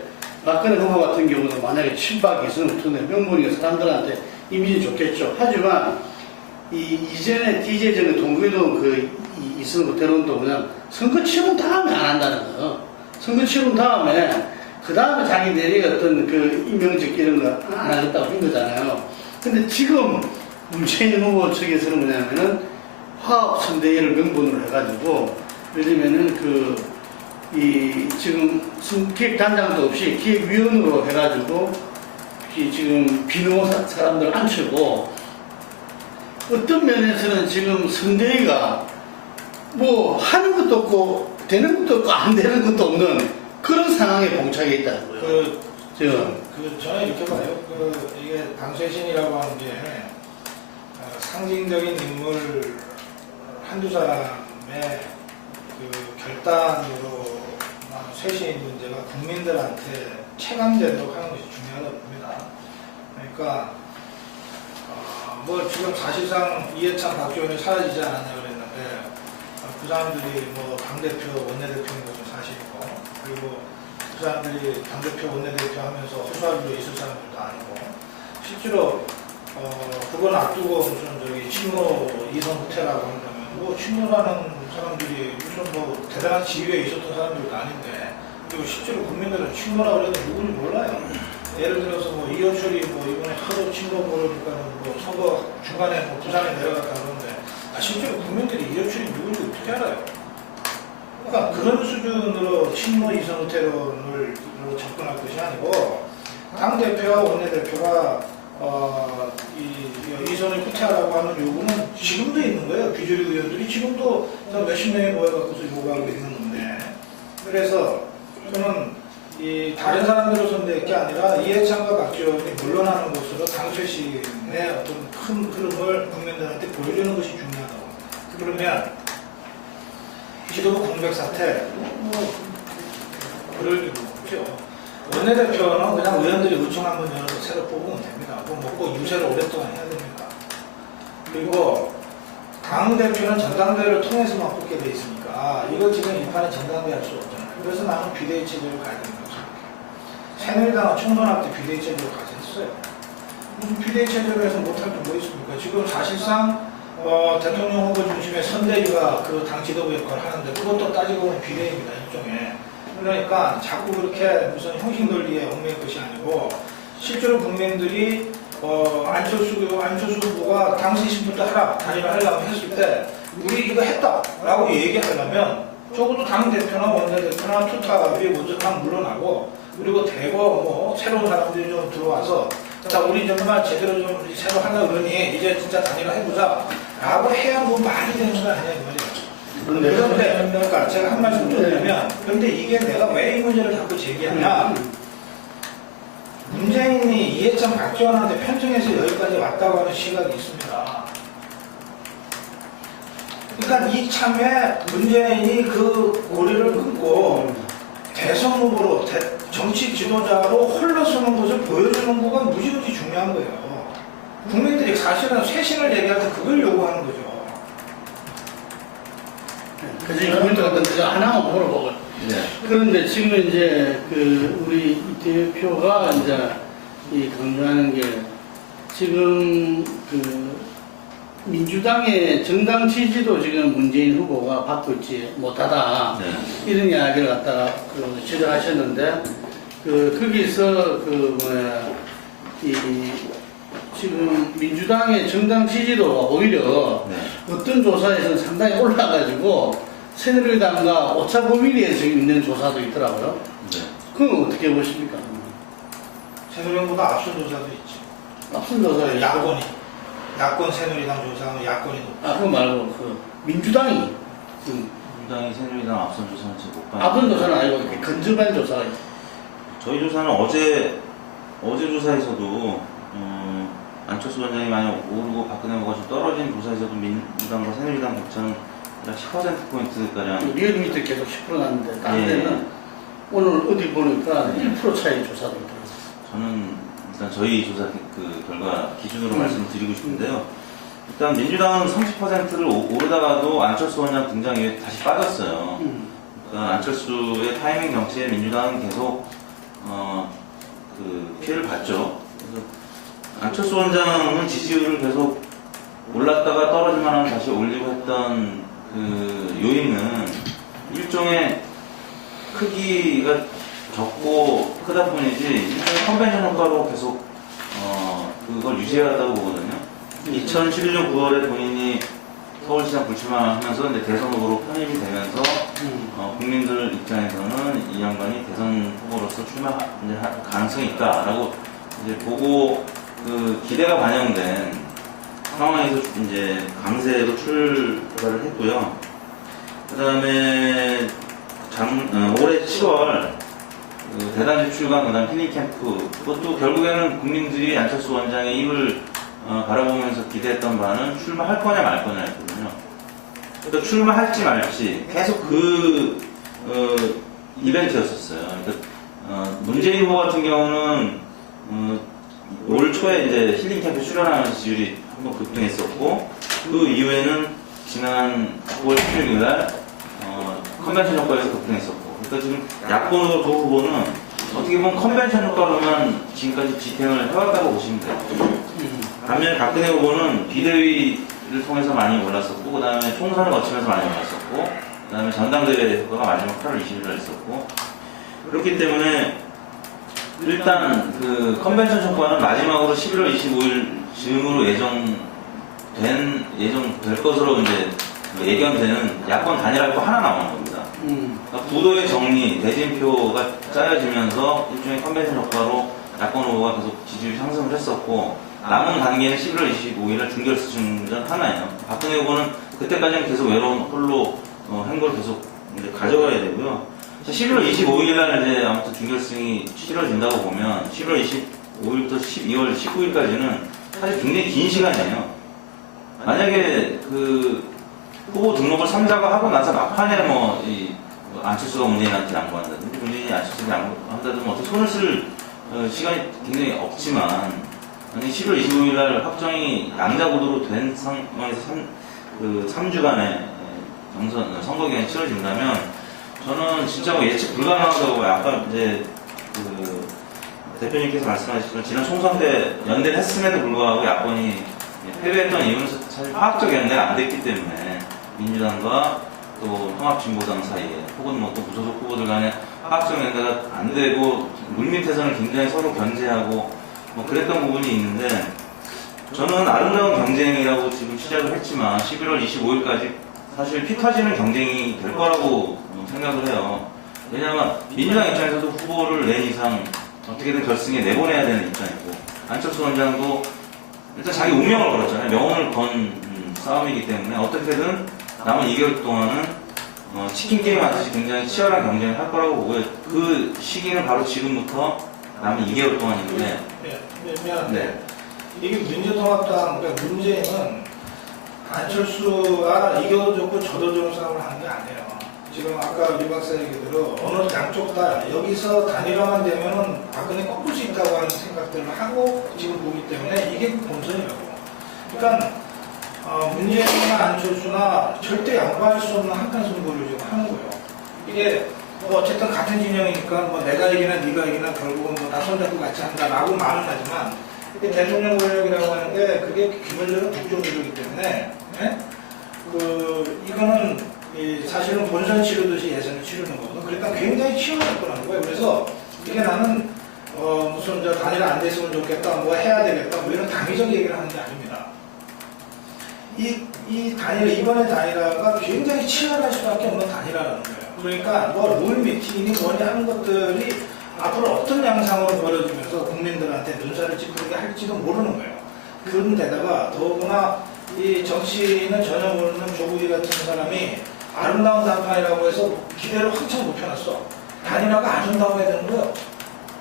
박근혜 후보 같은 경우는 만약에 친박 이선노 명분이 사람들한테 이미지 좋겠죠. 하지만 이전에 DJ 전에 동교동 이선노 대론도 그냥 선거 치른 다음에 안 한다는 거. 선거 치른 다음에 그 다음에 자기들이 어떤 임명직 이런 거 안 하겠다고 한 거잖아요. 근데 지금 문재인 후보 측에서는 뭐냐면은 화합 선대위를 명분으로 해가지고 예를 들면은 지금 기획단장도 없이 기획위원으로 해가지고 지금 비노 사람들 앉히고 어떤 면에서는 지금 선대위가 하는 것도 없고 되는 것도 없고 안 되는 것도 없는 그런 상황에 봉착해 있다고요. 저는 이렇게 봐요. 이게 당쇄신이라고 하는 게 상징적인 인물 한두 사람의 결단으로 쇄신 문제가 국민들한테 체감되도록 하는 것이 중요하다고 봅니다. 그러니까 지금 사실상 이해찬 박지원이 사라지지 않았냐 그랬는데 그 사람들이 당대표 원내대표인 것은 사실이고 그리고 그 사람들이 당대표 원내대표 하면서 허수아비로 있을 사람들도 아니고 실제로 그건 앞두고 무슨 친노 이선 후퇴라고 한다면 친노라는 사람들이 무슨 대단한 지위에 있었던 사람들도 아닌데 그리고 실제로 국민들은 친노라고 해도 누군지 몰라요. 예를 들어서 이호철이 이번에 하도 친노 모르니까는 선거 중간에 부산에 내려갔다 그러는데 실제로 국민들이 이호철이 누군지 어떻게 알아요? 그러니까 그런 수준으로 친노 이선 후퇴론을 접근할 것이 아니고 당대표와 원내대표가 이선을 후퇴하라고 하는 요구는 지금도 있는 거예요. 비주류 의원들이 지금도 몇십 명이 모여갖고서 요구하고 있는 건데 그래서 저는 다른 사람들로서는 될 게 아니라 이해찬과 박지원이 물러나는 것으로 당쇄신의 어떤 큰 흐름을 국민들한테 보여주는 것이 중요하다고. 그러면 지도부 공백 사태 그럴 일은 없죠. 원내대표는 그냥 의원들이 의총 한번 열어서 새로 뽑으면 됩니다. 꼭 유세를 오랫동안 해야 됩니까? 그리고 당대표는 전당대회를 통해서만 뽑게 돼 있으니까 이걸 지금 이 판에 전당대회 할 수 없잖아요. 그래서 나는 비대위 체제로 가야 된다고 생각해요. 새누리당은 총선 앞에 비대위 체제로 가서 했어요. 무슨 비대위 체제로 해서 못할 게 뭐 있습니까? 지금 사실상 대통령 후보 중심의 선대위가 그 당 지도부 역할을 하는데 그것도 따지고 보면 비례입니다, 일종의. 그러니까 자꾸 그렇게 무슨 형식 논리에 얽매일 것이 아니고 실제로 국민들이 안철수 후보가 당 지지부터 하라, 단일화 하려고 했을 때 우리 이거 했다라고 얘기하려면 적어도 당 대표나 원내대표나 투탑이 먼저 당 물러나고 그리고 대거 뭐 새로운 사람들이 좀 들어와서 자 우리 정말 제대로 좀 새로 하려고 그러니 이제 진짜 단일화 해보자 라고 해야 뭐 말이 되는 거 아니냐 이 말이에요. 그런데 그러니까 제가 한 말씀 드리면 그런데 이게 내가 왜 이 문제를 자꾸 제기하냐, 문재인이 이해찬 박지원한테 편중해서 여기까지 왔다고 하는 시각이 있습니다. 그러니까 이참에 문재인이 그 고리를 끊고 대선 후보로 정치 지도자로 홀로 서는 것을 보여주는 거가 무지무지 중요한 거예요. 국민들이 사실은 쇄신을 얘기할 때 그걸 요구하는 거죠. 그래서 국민들 같은데 하나만 물어보고. 네. 그런데 지금 이제 그 우리 이 대표가 이제 이 강조하는 게 지금 그 민주당의 정당 지지도 지금 문재인 후보가 받고 있지 못하다. 네. 이런 이야기를 갖다가 그 지적하셨는데 거기서 이 지금 민주당의 정당 지지도가 오히려 네. 어떤 조사에서는 상당히 올라가지고 새누리당과 오차범위에 지금 있는 조사도 있더라고요. 네. 그건 어떻게 보십니까? 새누리당보다 앞선 조사도 있죠. 앞선 조사에 야권 새누리당 조사하면 야권이 높아. 그거 말고 그 민주당이 민주당이 새누리당 앞선 조사는 지금 못 봤는데 앞선 조사는 아니고 이렇게 근접한 조사가 있죠. 저희 조사는 어제 조사에서도 안철수 원장이 많이 오르고 박근혜 후보가 좀 떨어진 조사에서도 민주당과 새누리당 격차는 약 10%포인트가량 리얼미터 계속 10% 났는데 다른 예. 데는 오늘 어디 보니까 1% 차이 조사도 있더라고요. 저는 일단 저희 조사 그 결과 기준으로 말씀을 드리고 싶은데요. 일단 민주당은 30%를 오르다가도 안철수 원장 등장 이후에 다시 빠졌어요. 그러니까 안철수의 타이밍 정치에 민주당은 계속 그 피해를 봤죠. 그래서 안철수 원장은 지지율을 계속 올랐다가 떨어질만하면 다시 올리고 했던 그 요인은 일종의 크기가 적고 크다 뿐이지 일종의 컨벤션 효과로 계속 그걸 유지해왔다고 보거든요. 2011년 9월에 본인이 서울시장 불출마하면서 이제 대선 후보로 편입이 되면서 국민들 입장에서는 이 양반이 대선 후보로서 출마할 가능성이 있다라고 이제 보고 그 기대가 반영된 상황에서 이제 강세로 출발을 했고요. 그 다음에 올해 7월 그 대단지 출간, 그 다음 힐링 캠프, 그것도 결국에는 국민들이 안철수 원장의 입을 바라보면서 기대했던 바는 출마할 거냐 말 거냐였거든요. 그러니까 출마할지 말지 계속 그 이벤트였었어요. 그러니까 문재인 후보 같은 경우는 올 초에 이제 힐링 캠프 출연하면서 지지율이 한번 급등했었고 그 이후에는 지난 9월 16일 날 컨벤션 효과에서 급등했었고, 그러니까 지금 야권으로 그 후보는 어떻게 보면 컨벤션 효과로만 지금까지 지탱을 해왔다고 보시면 돼요. 반면에 박근혜 후보는 비대위를 통해서 많이 올랐었고, 그 다음에 총선을 거치면서 많이 올랐었고, 그 다음에 전당대회 효과가 마지막 8월 20일 날 있었고, 그렇기 때문에 일단 그 컨벤션 효과는 마지막으로 11월 25일 즈음으로 예정될 것으로 이제 예견되는 야권 단일화 효과 하나 나오는 겁니다. 그러니까 부도의 정리, 대진표가 짜여지면서 일종의 컨벤션 효과로 야권 후보가 계속 지지율 상승을 했었고, 남은 단계는 11월 25일에 중결승전 하나예요. 박근혜 후보는 그때까지는 계속 외로운 홀로 행보를 계속 이제 가져가야 되고요. 11월 25일 날 이제 아무튼 중결승이 치러진다고 보면 11월 25일부터 12월 19일까지는 사실 굉장히 긴 시간이에요. 만약에 그 후보 등록을 삼자가 하고 나서 막판에 안철수가 문재인한테 양보한다든지 문재인이 안철수한테 양보한다든지 어떻게 손을 쓸 시간이 굉장히 없지만, 만약 11월 25일 날 확정이 양자구도로 된 상황에서 3주간의 선거 기간이 치러진다면 저는 진짜 예측 불가능하다고, 아까 이제 그 대표님께서 말씀하셨지만 지난 총선 때 연대를 했음에도 불구하고 야권이 패배했던 이유는 사실 파악적 연대가 안 됐기 때문에 민주당과 또 통합진보당 사이에 혹은 뭐 또 무소속 후보들 간에 파악적 연대가 안 되고 물밑에서는 굉장히 서로 견제하고 뭐 그랬던 부분이 있는데 저는 아름다운 경쟁이라고 지금 시작을 했지만 11월 25일까지 사실 피 터지는 경쟁이 될 거라고 생각을 해요. 왜냐하면 민주당 입장에서도 후보를 낸 이상 어떻게든 결승에 내보내야 되는 입장이고 안철수 원장도 일단 자기 운명을 걸었잖아요. 명운을 건 싸움이기 때문에 어떻게든 남은 2개월 동안은 치킨 게임 하듯이 굉장히 치열한 경쟁을 할 거라고 보고요. 그 시기는 바로 지금부터 남은 2개월 동안인데 미안한데 이게 민주통합당 그러니까 문제는 안철수가 이겨도 좋고 저도 좋은 싸움을 하는 게 아니에요. 지금 아까 리 박사 얘기대로 어느 양쪽 다 여기서 단일화만 되면은 박근혜 꺾을 수 있다고 하는 생각들을 하고 지금 보기 때문에 이게 본선이라고. 그러니까 문재인이나 안철수나 절대 양보할 수 없는 한판 승부를 지금 하는 거예요. 이게 뭐 어쨌든 같은 진영이니까 뭐 내가 이기나 네가 이기나 결국은 뭐 나 손잡고 같이 한다라고 말은 하지만 대통령 권력이라고 하는 게 그게 기본적으로 국정기조이기 때문에 이거는 사실은 본선 치르듯이 예선을 치르는 거거든. 그러니까 굉장히 치열할 거라는 거예요. 그래서 이게 나는 무슨 저 단일화 안 됐으면 좋겠다, 뭐 해야 되겠다, 뭐 이런 당위적 얘기를 하는 게 아닙니다. 이 단일화, 이번에 단일화가 굉장히 치열할 수밖에 없는 단일화라는 거예요. 그러니까 뭐 룰 미팅이니 뭐니 하는 것들이 앞으로 어떤 양상으로 벌어지면서 국민들한테 눈살을 찌푸리게 할지도 모르는 거예요. 그런데다가 더구나 이 정치인은 전혀 모르는 조국이 같은 사람이 아름다운 단판이라고 해서 기대를 한참 높여놨어. 단일화가 아름다워야 되는 거예요.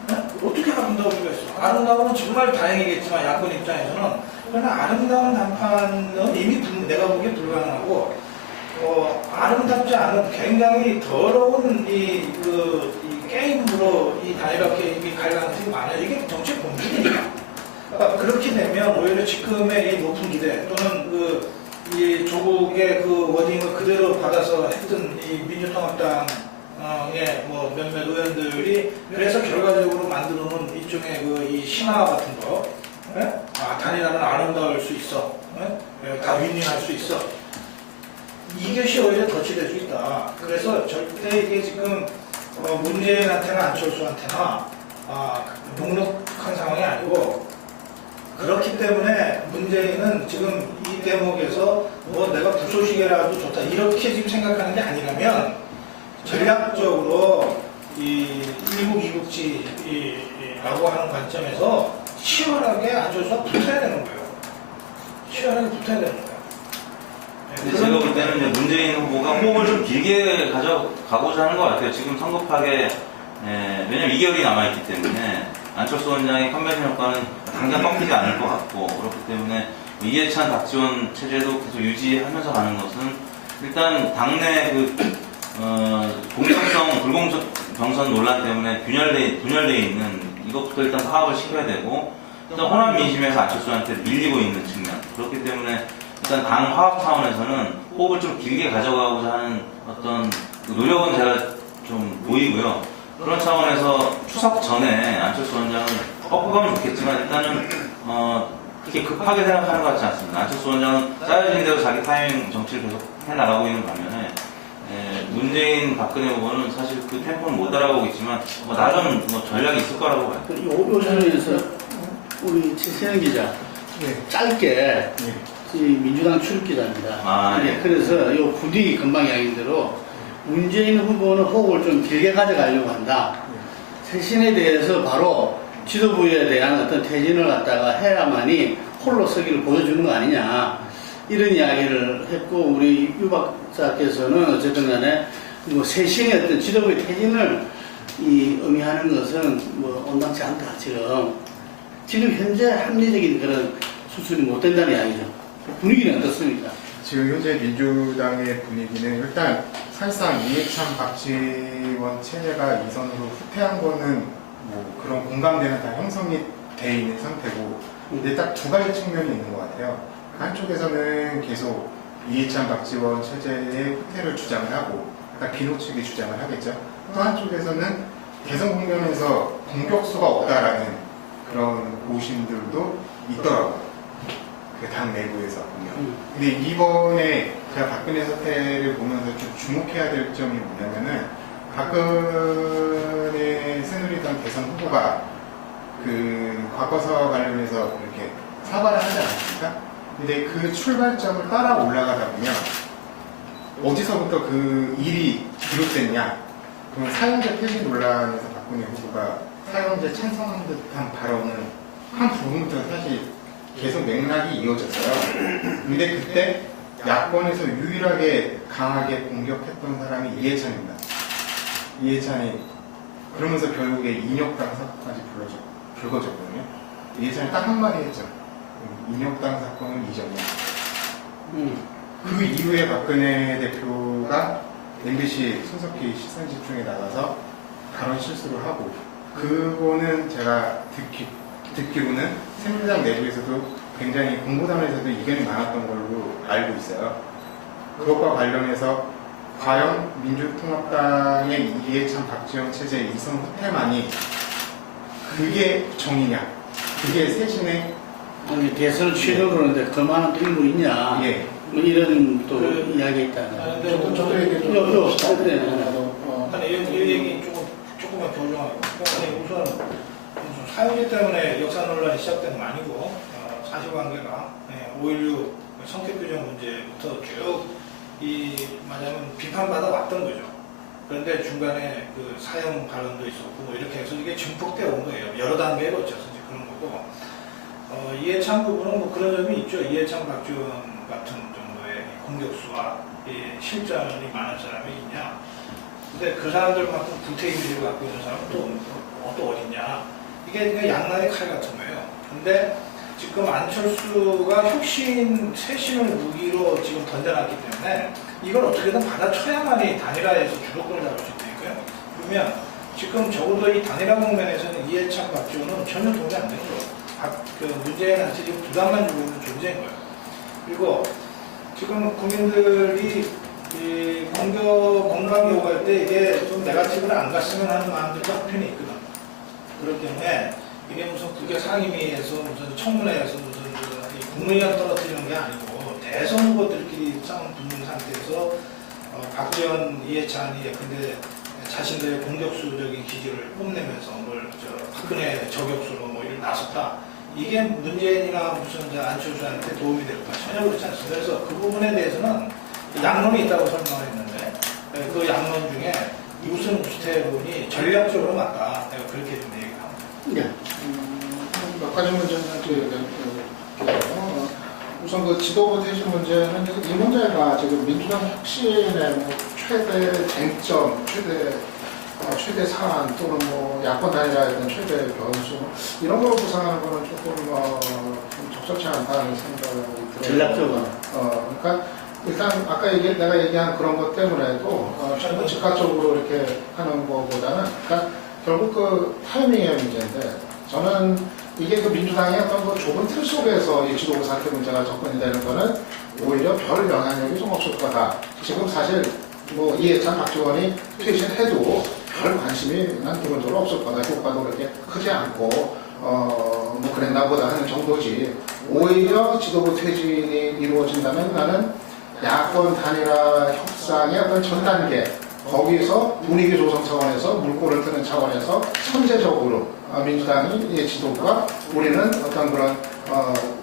네? 어떻게 아름다울 수가 있어? 아름다우면 정말 다행이겠지만 야권 입장에서는 그러나 아름다운 단판은 이미 내가 보기에 불가능하고 아름답지 않은 굉장히 더러운 이 게임으로 이 단일화 게임이 갈 가능성이 많아요. 이게 정치 본질이니까. 그러니까 그렇게 되면 오히려 지금의 이 높은 기대 또는 이 조국의 그 워딩을 그대로 받아서 했던 이 민주통합당의 뭐 몇몇 의원들이 그래서 결과적으로 만들어놓은 일종의 이 신화 같은 거, 네? 단일화는 아름다울 수 있어, 네? 다 윈윈할 수 있어. 이것이 오히려 덫이 될 수 있다. 그래서 절대 이게 지금 문재인한테나 안철수한테나 녹록한 상황이 아니고 그렇기 때문에 문재인은 지금 이 대목에서 뭐 내가 불쏘시개라도 좋다 이렇게 지금 생각하는 게 아니라면 전략적으로 이 일국 이국지라고 하는 관점에서 치열하게 안철수가 붙어야 되는 거예요. 치열하게 붙어야 되는 거예요. 근데 제가 볼 때는 이제 문재인 후보가 호흡을 좀 길게 가져가고자 하는 것 같아요. 지금 성급하게, 왜냐면 2개월이 남아있기 때문에 안철수 원장의 컨벤션 효과는 당장 꺾이지 않을 것 같고, 그렇기 때문에 이해찬 박지원 체제도 계속 유지하면서 가는 것은 일단 당내 공정성, 불공정성 논란 때문에 분열돼 있는 이것부터 일단 파악을 시켜야 되고, 일단 호남 민심에서 안철수한테 밀리고 있는 측면. 그렇기 때문에 일단 당 화합 차원에서는 호흡을 좀 길게 가져가고자 하는 어떤 노력은 제가 좀 보이고요. 그런 차원에서 추석 전에 안철수 원장을 꺾고 가면 좋겠지만 일단은 그렇게 급하게 생각하는 것 같지 않습니다. 안철수 원장은 짜여진 대로 자기 타이밍 정치를 계속 해나가고 있는 반면에 문재인, 박근혜 후보는 사실 그 템포는 못 따라가고 있지만 나름 전략이 있을 거라고 봐요. 요전에서 우리 최세영 기자 짧게 이 민주당 출입 기자입니다. 네. 그래서 요 부디 금방 이야기한 대로 문재인 후보는 호흡을 좀 길게 가져가려고 한다. 쇄신에 대해서 바로 지도부에 대한 어떤 퇴진을 갖다가 해야만이 홀로 서기를 보여주는 거 아니냐. 이런 이야기를 했고, 우리 유 박사께서는 어쨌든 간에 뭐 쇄신의 어떤 지도부의 퇴진을 의미하는 것은 뭐 온당치 않다. 지금 현재 합리적인 그런 수술이 못 된다는 이야기죠. 분위기는 어떻습니까? 지금 현재 민주당의 분위기는 일단 사실상 이해찬 박지원 체제가 이선으로 후퇴한 거는 뭐 그런 공감대는 다 형성이 돼 있는 상태고, 근데 딱 두 가지 측면이 있는 것 같아요. 한쪽에서는 계속 이해찬 박지원 체제의 후퇴를 주장을 하고, 약간 비노 측이 주장을 하겠죠. 또 한쪽에서는 대선 국면에서 공격수가 없다라는 그런 고심들도 있더라고요. 그 당 내부에서 보면. 근데 이번에 제가 박근혜 사태를 보면서 좀 주목해야 될 점이 뭐냐면은 박근혜 새누리당 대선 후보가 그 과거사와 관련해서 이렇게 사과를 하지 않았습니까? 근데 그 출발점을 따라 올라가다 보면 어디서부터 그 일이 비롯됐냐? 그럼 사형제 폐지 논란에서 박근혜 후보가 사형제 찬성한 듯한 발언을 한 부분부터 사실 계속 맥락이 이어졌어요. 근데 그때 야권에서 유일하게 강하게 공격했던 사람이 이해찬입니다. 이해찬이 그러면서 결국에 인혁당 사건까지 불거졌거든요. 이해찬이 딱 한마디 했죠. 인혁당 사건은 이전이야. 그 이후에 박근혜 대표가 MBC 손석희 시선집중에 나가서 발언 실수를 하고 그거는 제가 듣기로는 새누리당 내부에서도 굉장히 공보단에서도 의견이 많았던 걸로 알고 있어요. 그것과 관련해서 과연 민주통합당의 이해찬 박지원 체제 이선 후퇴만이 그게 정의냐? 그게 쇄신의 아니 대선을 치르려고 그러는데 그만한 또 일부 있냐? 예. 뭐 이런 또 그- 이야기 있다. 저도 얘기 좀 아니 이 얘기 조금만 교정하고 아니 우선 사용제 때문에 역사 논란이 시작된 건 아니고 사실관계가 5.16 성격 규정 문제부터 쭉 말하자면 비판받아 왔던 거죠. 그런데 중간에 그 사형 발언도 있었고 뭐 이렇게 해서 이게 증폭되어 온 거예요. 여러 단계에 걸쳐서 이제 그런 거고 이해찬 부분은 뭐 그런 점이 있죠. 이해찬 박지원 같은 정도의 공격수와 실전이 많은 사람이 있냐. 근데 그 사람들만큼 구태의미를 갖고 있는 사람은 또 어딨냐. 이게 그냥 양날의 칼 같은 거예요. 근데 지금 안철수가 쇄신을 무기로 지금 던져놨기 때문에 이걸 어떻게든 받아쳐야만이 단일화에서 주도권을 잡을 수 있으니까요. 그러면 지금 적어도 이 단일화 국면에서는 이해찬 박지원은 전혀 도움이 안 되는 거예요. 문재인한테 지금 부담만 주고 있는 존재인 거예요. 그리고 지금 국민들이 이 공감 요구할 때 이게 좀 네거티브를 안 갔으면 하는 마음들도 한편에 있거든. 그렇기 때문에 이게 무슨 국회 상임위에서 무슨 청문회에서 무슨 국무위원 떨어뜨리는 게 아니고 대선 후보들끼리 싸움 붙는 상태에서 박지원, 이해찬이 근데 자신들의 공격수적인 기질을 뽐내면서 박근혜 저격수로 뭐 이를 나섰다. 이게 문재인이나 무슨 안철수한테 도움이 될까 전혀 그렇지 않습니다. 그래서 그 부분에 대해서는 양론이 있다고 설명을 했는데 그 양론 중에 우선 우스태론이 전략적으로 맞다. 내가 그렇게 좀 얘기합니다. 네. 몇 가지 문제는 우선 그 지도부 퇴진 문제는 이 문제가 지금 민주당 혁신의 뭐 최대 쟁점, 최대 사안 또는 뭐 야권 단일화에 대한 최대 변수 이런 걸 구상하는 거는 조금 좀 적절치 않다는 생각이 들어요. 전략적으로. 그러니까 일단 아까 내가 얘기한 그런 것 때문에도 즉각적으로 이렇게 하는 것보다는 그러니까 결국 그 타이밍의 문제인데 저는 이게 그 민주당의 어떤 그 좁은 틀 속에서 이 지도부 사퇴 문제가 접근이 되는 거는 오히려 별 영향력이 좀 없을 거다. 지금 사실 뭐 이해찬 박지원이 퇴진해도 별 관심이 난 기본적으로 없을 거다. 효과도 그렇게 크지 않고 뭐 그랬나 보다 하는 정도지. 오히려 지도부 퇴진이 이루어진다면 나는 야권 단일화 협상의 어떤 전 단계 거기서 분위기 조성 차원에서 물꼬를 트는 차원에서 선제적으로 민주당이 지도부가 우리는 어떤 그런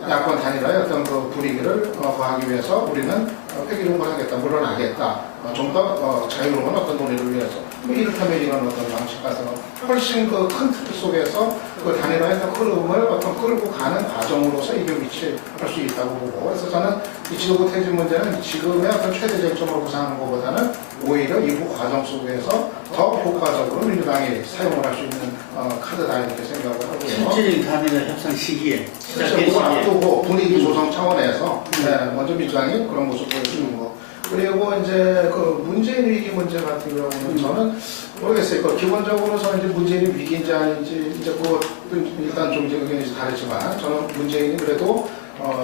야권 단일화의 어떤 그 분위기를 거하기 위해서 우리는 회기를 하겠다, 물러나겠다, 좀 더 자유로운 어떤 논의를 위해서 뭐 이렇다면 이런 어떤 방식 같은 거 훨씬 그 큰 틀 속에서 그 단일화의 흐름을 어떤 끌고 가는 과정으로서 이게 위치할 수 있다고 보고 그래서 저는 이 지도부 퇴진 문제는 지금의 어떤 최대 쟁점으로 구상하는 것보다는 오히려 이후 과정 속에서 더 효과적으로 민주당이 사용을 할 수 있는 카드다 이렇게 생각을 하고요. 실질적인 단일화 협상 시기에 그래서 시작된 그걸 시기에 앞두고 분위기 조성 차원에서 먼저 민주당이 그런 모습을 보여주는 거. 그리고 이제 그 문재인 위기 문제 같은 경우는 저는 모르겠어요. 그 기본적으로 저는 이제 문재인이 위기인지 아닌지 이제 그것도 일단 좀 이제 의견이 다르지만 저는 문재인이 그래도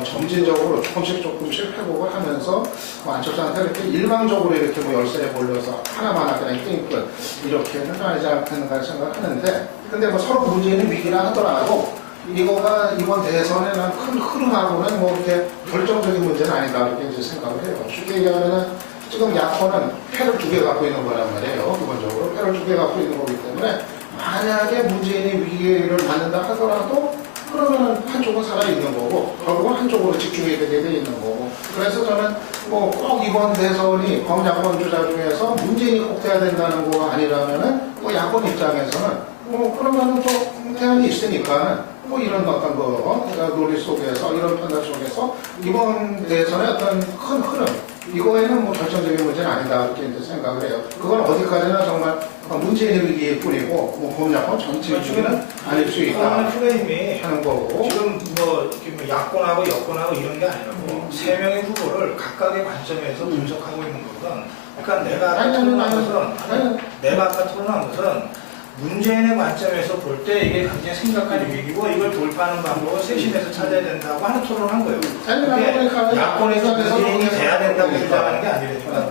점진적으로 조금씩 회복을 하면서 안철수한테 이렇게 일방적으로 이렇게 뭐 열세에 몰려서 하나만 그냥 띵끝 이렇게는 아니지 않겠는가 생각을 하는데 근데 뭐 서로 문재인이 위기라 하더라도 이거가 이번 대선에는 큰 흐름하고는 뭐 이렇게 결정적인 문제는 아니다 이렇게 이제 생각을 해요. 쉽게 얘기하면은 지금 야권은 패를 2개 갖고 있는 거란 말이에요. 기본적으로 패를 2개 갖고 있는 거기 때문에 만약에 문재인이 위기를 받는다 하더라도 그러면은 한쪽은 살아있는 거고 결국은 한쪽으로 집중이 되게 돼 있는 거고 그래서 저는 뭐 꼭 이번 대선이 범야권 주자 중에서 문재인이 꼭 돼야 된다는 거 아니라면은 뭐 야권 입장에서는 뭐 그러면은 또 대안이 있으니까 뭐 이런 어떤 논리 속에서 이런 판단 속에서 이번 대선의 어떤 큰 흐름 이거에는 뭐 결정적인 문제는 아니다 이렇게 이제 생각을 해요. 그건 어디까지나 정말 문재인의 위기일 뿐이고 뭐 범야권 전체 위기는 아닐 수 있다 프레임이 하는 거고 지금 뭐 이렇게 뭐 야권하고 여권하고 이런 게 아니라고 세 명의 후보를 각각의 관점에서 분석하고 있는 거건 그러니까 내가 아까 토론한 것은 내가 아까 토론한 것은 문재인의 관점에서 볼 때 이게 굉장히 심각한 위기고 이걸 돌파하는 방법을 쇄신해서 찾아야 된다고 하는 토론을 한 거예요. 그게 야권에서 문재인이 돼야 된다고 주장하는 게 아니라니까.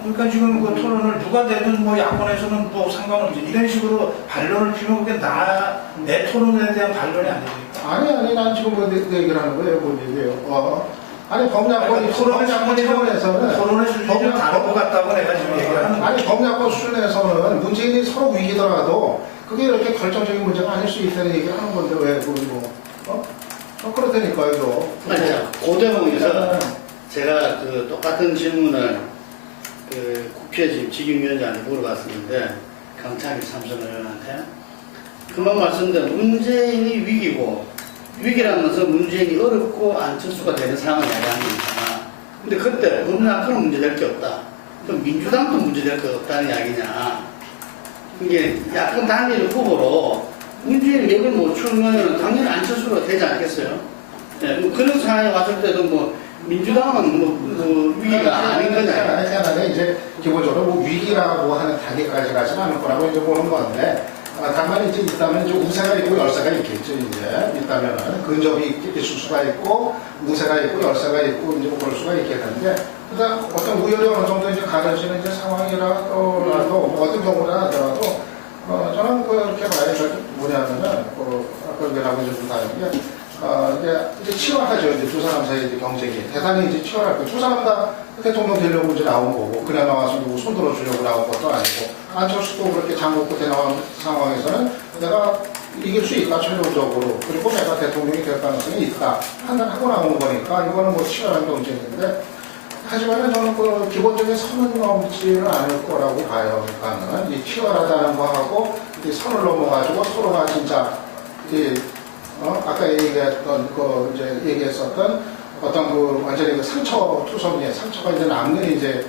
그러니까 지금 그 토론을 누가 되든 뭐 야권에서는 뭐 상관없지 이런 식으로 반론을 피우면 그게 내 토론에 대한 반론이 아니니까. 아니 난 지금 뭐 얘기를 하는 거예요. 뭔 얘기예요? 아니 범야권 토론의 차원에서는 토론의 수준이 다른 것 같다고 내가 지금 얘기를 하는 거예요. 아니 범야권 수준에서는 문재인이 서로 위기더라도 그게 이렇게 결정적인 문제가 아닐 수 있다는 얘기를 하는 건데 왜 그렇다니까요. 이거. 아니, 자, 그 대목에서 제가 그 똑같은 질문을 그 국회 지금 직임위원장한테 물어봤었는데 강창일 삼선 의원한테 그만 말씀드린 문재인이 위기고 위기라는 것은 문재인이 어렵고 안철수가 되는 상황이 아니라는 거잖아. 근데 그때 범야권은 문제될 게 없다. 그럼 민주당도 문제될 게 없다는 이야기냐. 이게 야권 단일 후보로 문재인 력을 못 추면 당연히 안철수가 되지 않겠어요? 네, 뭐 그런 상황에 왔을 때도 뭐 민주당은 뭐 위기가 아닌 거냐. 그러니까 이제 기본적으로 뭐 위기라고 하는 단계까지 가지는 않을 거라고 이제 보는 건데 다만 이제 있다면 이제 우세가 있고 열세가 있겠죠. 이제 있다면은 근접이 있을 수가 있고 우세가 있고 열세가 있고 이제 그럴 수가 있겠는데 그러니까 어떤 우열이 어느 정도 이제 가려지는 이제 상황이라도 뭐 어떤 경우나 하더라도 저는 그렇게 봐야죠. 뭐냐면은 아까 얘기하고 이제 좀 다른 게 이제 치열하죠. 이제 두 사람 사이 이제 경쟁이 대단히 이제 치열할 거예요. 두 사람 다 대통령 되려고 이제 나온 거고 그냥 나와서 누구 손 들어주려고 나온 것도 아니고 안철수도 그렇게 장고 끝에 나온 상황에서는 내가 이길 수 있다 최종적으로 그리고 내가 대통령이 될 가능성이 있다 판단하고 나오는 거니까 이거는 뭐 치열한 경쟁인데 하지만 저는 그 기본적인 선은 넘지는 않을 거라고 봐요. 그러니까는 이 치열하다는 거하고 이 선을 넘어가지고 서로가 진짜 아까 얘기했던 이제 얘기했었던 어떤 그 완전히 그 상처투성이에 상처가 이제 남는 이제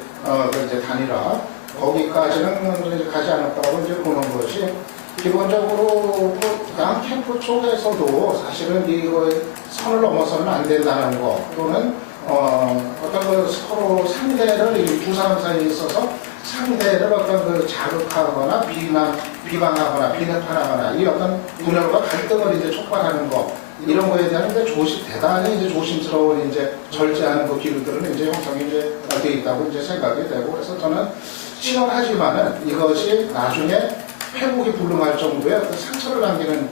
이제 단일화 거기까지는 이제 가지 않을 거라고 이제 보는 것이 기본적으로 양 캠프 쪽에서도 사실은 이거 선을 넘어서는 안 된다는 거 또는 어떤 그 서로 상대를 이 두 사람 사이에 있어서 상대를 어떤 그 자극하거나 비방하거나 비난하거나 이 어떤 분열과 갈등을 이제 촉발하는 거 이런 거에 대한 이제 대단히 이제 조심스러운 이제 절제하는 그 기류들은 이제 형성이 이제 돼 있다고 이제 생각이 되고 그래서 저는 치열하지만은 이것이 나중에 회복이 불능할 정도의 어떤 상처를 남기는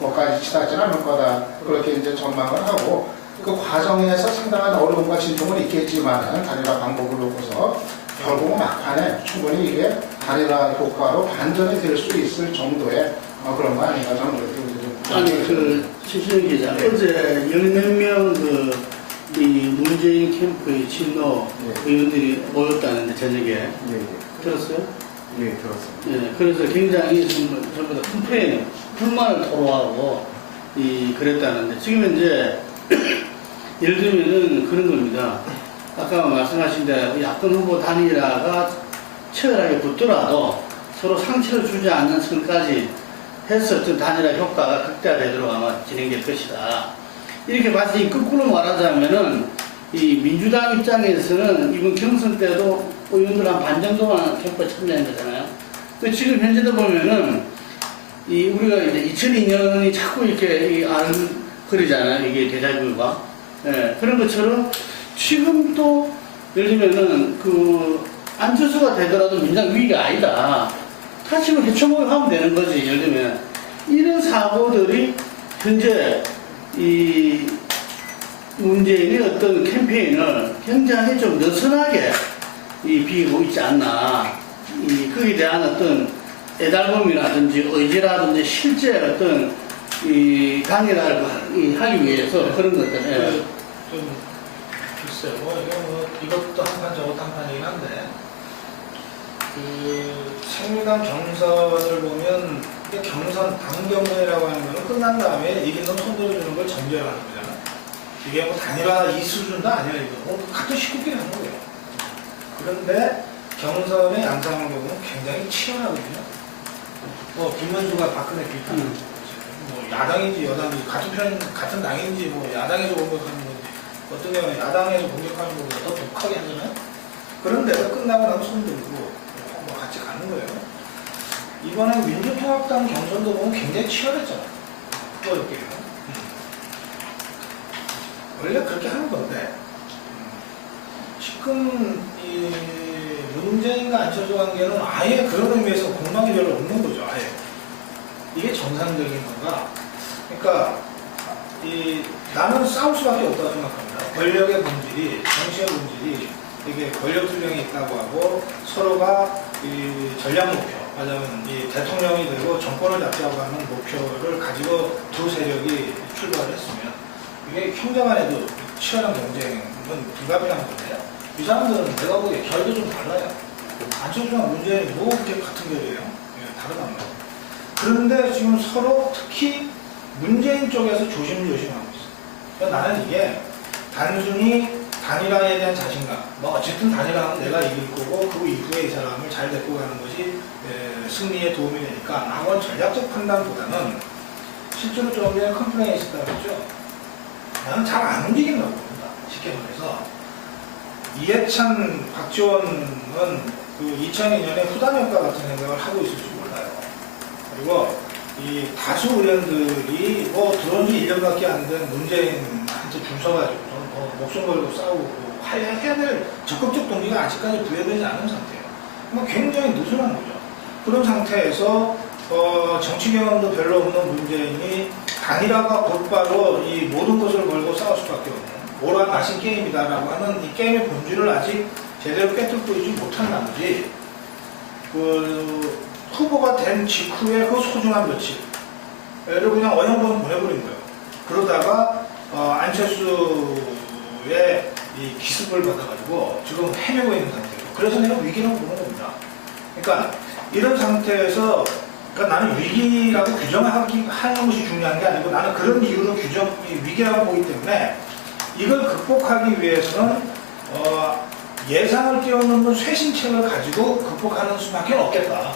것까지 치닫지는 않을 거다 그렇게 이제 전망을 하고 그 과정에서 상당한 어려움과 진통은 있겠지만은 단일화 방법을 놓고서 결국은 막판에 충분히 이게 단일화 효과로 반전이 될 수 있을 정도의 그런 거 아닌가 저는 그렇게 아니 그 최신영 기자 어제 10몇 명 이 문재인 캠프의 친노 의원들이 모였다는데 저녁에 들었어요? 예, 들었습니다. 예, 그래서 굉장히 전부 다 큰 불만을 토로하고 그랬다는데 지금 이제 예를 들면은 그런 겁니다. 아까 말씀하신 대로 야권 후보 단일화가 치열하게 붙더라도 서로 상처를 주지 않는 선까지 해서 어떤 단일화 효과가 극대화되도록 아마 진행될 것이다. 이렇게 봤으니 거꾸로 말하자면은 이 민주당 입장에서는 이번 경선 때도 의원들 한 반 정도만 캠프에 참여한 거잖아요. 지금 현재도 보면은 우리가 이제 2002년이 자꾸 이렇게 아른거리잖아요. 이게 데자뷰가. 예, 그런 것처럼 지금 또 예를 들면은 안철수가 되더라도 민주당 위기가 아니다. 다시 해초목을 하면 되는 거지. 예를 들면 이런 사고들이 현재 이 문재인의 어떤 캠페인을 굉장히 좀 느슨하게 비고 있지 않나. 거기에 대한 어떤 애달픔이라든지 의지라든지 실제 어떤 강의를 하기 위해서 그런 것들. 예. 좀 글쎄요. 이것도 한판 저것도 한판이긴 한데 새누리당 경선을 보면 경선 당경선이라고 하는 거는 끝난 다음에 이긴 놈 손들어주는 걸 전제로 하는 거잖아. 이게 뭐 단일화 이 수준도 아니야 이거. 같은 식구끼리 하는 거예요. 그런데 경선의 양상을 보면 굉장히 치열하거든요. 김문수가 박근혜 비판하는 거지. 야당인지 여당인지 같은 당인지 야당에서 공격하는 건지 어떤 경우에 야당에서 공격하는 것보다 더 독하게 하잖아요. 그런데도 끝나고 나서 손들고 같이 가는 거예요. 이번에 민주통합당 경선도 보면 굉장히 치열했잖아. 어렵게. 원래 그렇게 하는 건데 지금 이 문재인과 안철수 관계는 아예 그런 의미에서 공방이 별로 없는 거죠. 아예. 이게 정상적인 건가? 그러니까 나는 싸울 수밖에 없다고 생각합니다. 권력의 본질이, 정치의 본질이 이게 권력 투쟁이 있다고 하고 서로가 이 전략 목표, 말하자면 이 대통령이 되고 정권을 잡자고 하는 목표를 가지고 두 세력이 출발을 했으면 이게 형제간에도 치열한 경쟁은 불가피한 건데요. 이 사람들은 내가 보기에 결도 좀 달라요. 안철수랑 문재인이 뭐 그렇게 같은 결이에요? 다르단 말이에요. 그런데 지금 서로 특히 문재인 쪽에서 조심조심하고 있어요. 그러니까 나는 이게 단순히 단일화에 대한 자신감, 어쨌든 단일화는 내가 이길 거고 그 이후에 이 사람을 잘 데리고 가는 것이 승리에 도움이 되니까 아무런 전략적 판단보다는 실제로 좀 전에 컴플레인이 있었다고 했죠. 나는 잘 안 움직인다고 봅니다. 쉽게 말해서 이해찬, 박지원은 그 2002년에 후단 효과 같은 생각을 하고 있을지 몰라요. 그리고 이 다수 의원들이 들어온 지 1년밖에 안 된 문재인한테 줄 서가지고 목숨 걸고 싸우고 해야 될 적극적 동기가 아직까지 부여되지 않은 상태예요. 그러니까 굉장히 느슨한 거죠. 그런 상태에서 정치 경험도 별로 없는 문재인이 단일화가 곧바로 이 모든 것을 걸고 싸울 수밖에 없는 오락 마신 게임이다라고 하는 이 게임의 본질을 아직 제대로 꿰뚫고 있지 못한 나머지 후보가 된 직후에 그 소중한 며칠을 그냥 어영부영 보내버린 거예요. 그러다가 안철수의 이 기습을 받아가지고 지금 헤매고 있는 상태예요. 그래서 내가 위기라고 보는 겁니다. 그러니까 이런 상태에서 나는 위기라고 규정하는 것이 중요한 게 아니고 나는 그런 이유로 위기라고 보기 때문에 이걸 극복하기 위해서는 예상을 뛰어넘는 쇄신책을 가지고 극복하는 수밖에 없겠다.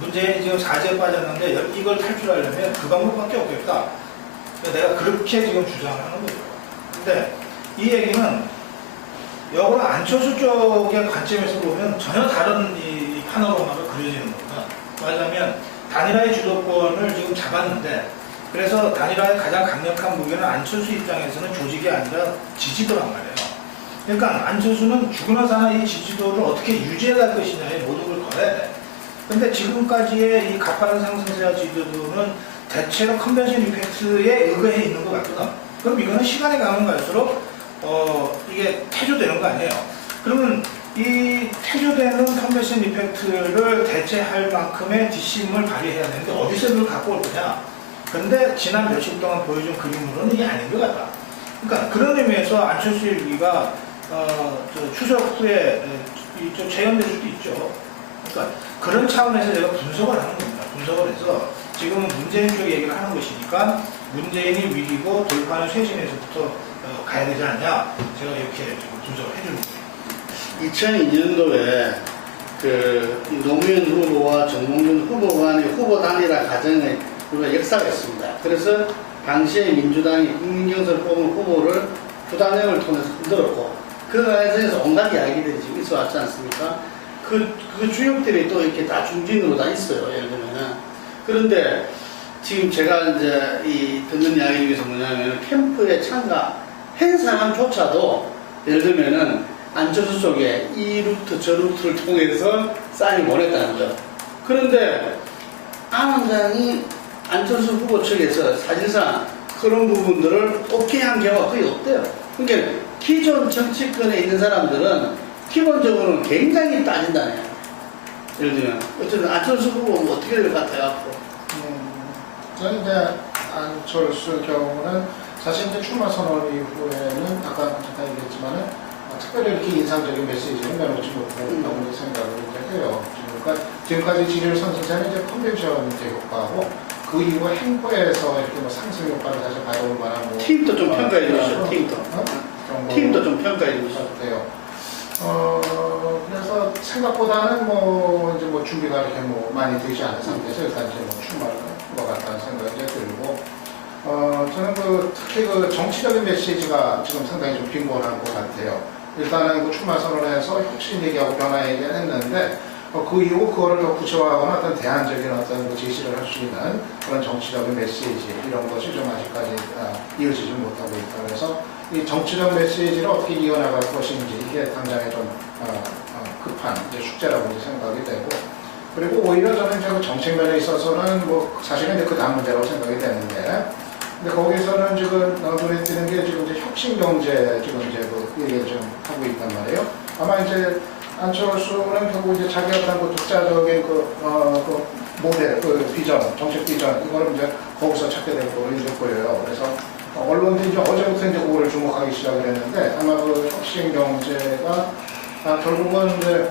문재인이 지금 사지에 빠졌는데 이걸 탈출하려면 그 방법밖에 없겠다. 내가 그렇게 지금 주장을 하는 거죠. 근데 이 얘기는 역으로 안철수 쪽의 관점에서 보면 전혀 다른 이 파노라마가 그려지는 겁니다. 말하자면 단일화의 주도권을 지금 잡았는데 그래서 단일화의 가장 강력한 무게는 안철수 입장에서는 조직이 아니라 지지도란 말이에요. 그러니까 안철수는 죽으나 사나 이 지지도를 어떻게 유지해 갈 것이냐에 모든 걸 걸어야 돼. 근데 지금까지의 이 가파른 상승세와 지지도는 대체로 컨벤션 이펙트에 의거해 있는 것 같거든. 그럼 이거는 시간이 가면 갈수록 이게 퇴조되는 거 아니에요. 그러면 이 퇴조되는 컨벤션 이펙트를 대체할 만큼의 뒷심을 발휘해야 되는데 어디서 그걸 갖고 올 거냐. 근데 지난 며칠 동안 보여준 그림으로는 이게 아닌 것 같다. 그러니까 그런 의미에서 안철수의 위기가 추석 후에 좀 재현될 수도 있죠. 그러니까 그런 차원에서 제가 분석을 하는 겁니다. 분석을 해서 지금은 문재인 쪽 얘기를 하는 것이니까 문재인이 위기고 돌파는 쇄신에서부터 가야 되지 않냐. 제가 이렇게 지금 분석을 해주는 거예요. 2002년도에 그 노무현 후보와 정몽준 후보 간의 후보 단일화 과정의 역사가 있습니다. 그래서 당시에 민주당이 국민경선을 뽑은 후보를 부단행을 통해서 흔들었고 그 과정에서 온갖 이야기들이 지금 있어 왔지 않습니까? 그 주역들이 또 이렇게 다 중진으로 다 있어요. 예를 들면은. 그런데 지금 제가 이제 듣는 이야기 중에서 뭐냐면 캠프에 참가한 사람조차도 예를 들면은 안철수 쪽에 이 루트 저 루트를 통해서 사인을 보냈다는 거죠. 그런데 안 원장이 안철수 후보 측에서 사실상 그런 부분들을 오케이 한 경우가 거의 없대요. 그러니까 기존 정치권에 있는 사람들은 기본적으로는 굉장히 따진다네요. 예를 들면 어쨌든 안철수 후보 뭐 어떻게 될 것 같아갖고 저는 이제 안철수 경우는 사실 이제 출마 선언 이후에는 아까 잠깐 얘기했지만은 특별히 이렇게 인상적인 메시지는 내놓지 못했다고 생각을 이제 해요. 지금까지 지지율 상승세는 이제 컨벤션 이제 효과하고 그 이후 행보에서 이렇게 뭐 상승 효과를 다시 가져올 만한 뭐 팀도 좀 평가해 주시죠. 팀도 좀 평가해 주시죠. 돼요. 그래서 생각보다는 뭐 이제 뭐 준비가 이렇게 뭐 많이 되지 않은 상태에서 일단 이제 뭐 출마를 한 것 같다는 생각이 이제 들고, 저는 특히 정치적인 메시지가 지금 상당히 좀 빈곤한 것 같아요. 일단은 그 출마 선언에서 혁신 얘기하고 변화 얘기를 했는데, 그 이후 그거를 더 구체화하거나 어떤 대안적인 어떤 제시를 할 수 있는 그런 정치적인 메시지 이런 것이 좀 아직까지 이어지지 못하고 있다. 그래서 이 정치적 메시지를 어떻게 이어나갈 것인지 이게 당장의 좀 급한 이제 숙제라고 이제 생각이 되고, 그리고 오히려 저는 이제 그 정책면에 있어서는 뭐 사실은 이제 그 다음 문제라고 생각이 되는데, 근데 거기서는 지금 눈에 띄는 게 지금 이제 혁신 경제 지금 이제 그 얘기를 좀 하고 있단 말이에요. 아마 이제 안철수는 결국 이제 자기 어떤 그 독자적인 그 모델, 그 비전, 정책 비전 이거를 이제 거기서 찾게 될 거로 이제 보여요. 그래서 언론들이 이제 어제부터 이제 그거를 주목하기 시작을 했는데, 아마 그 혁신 경제가 결국은 이제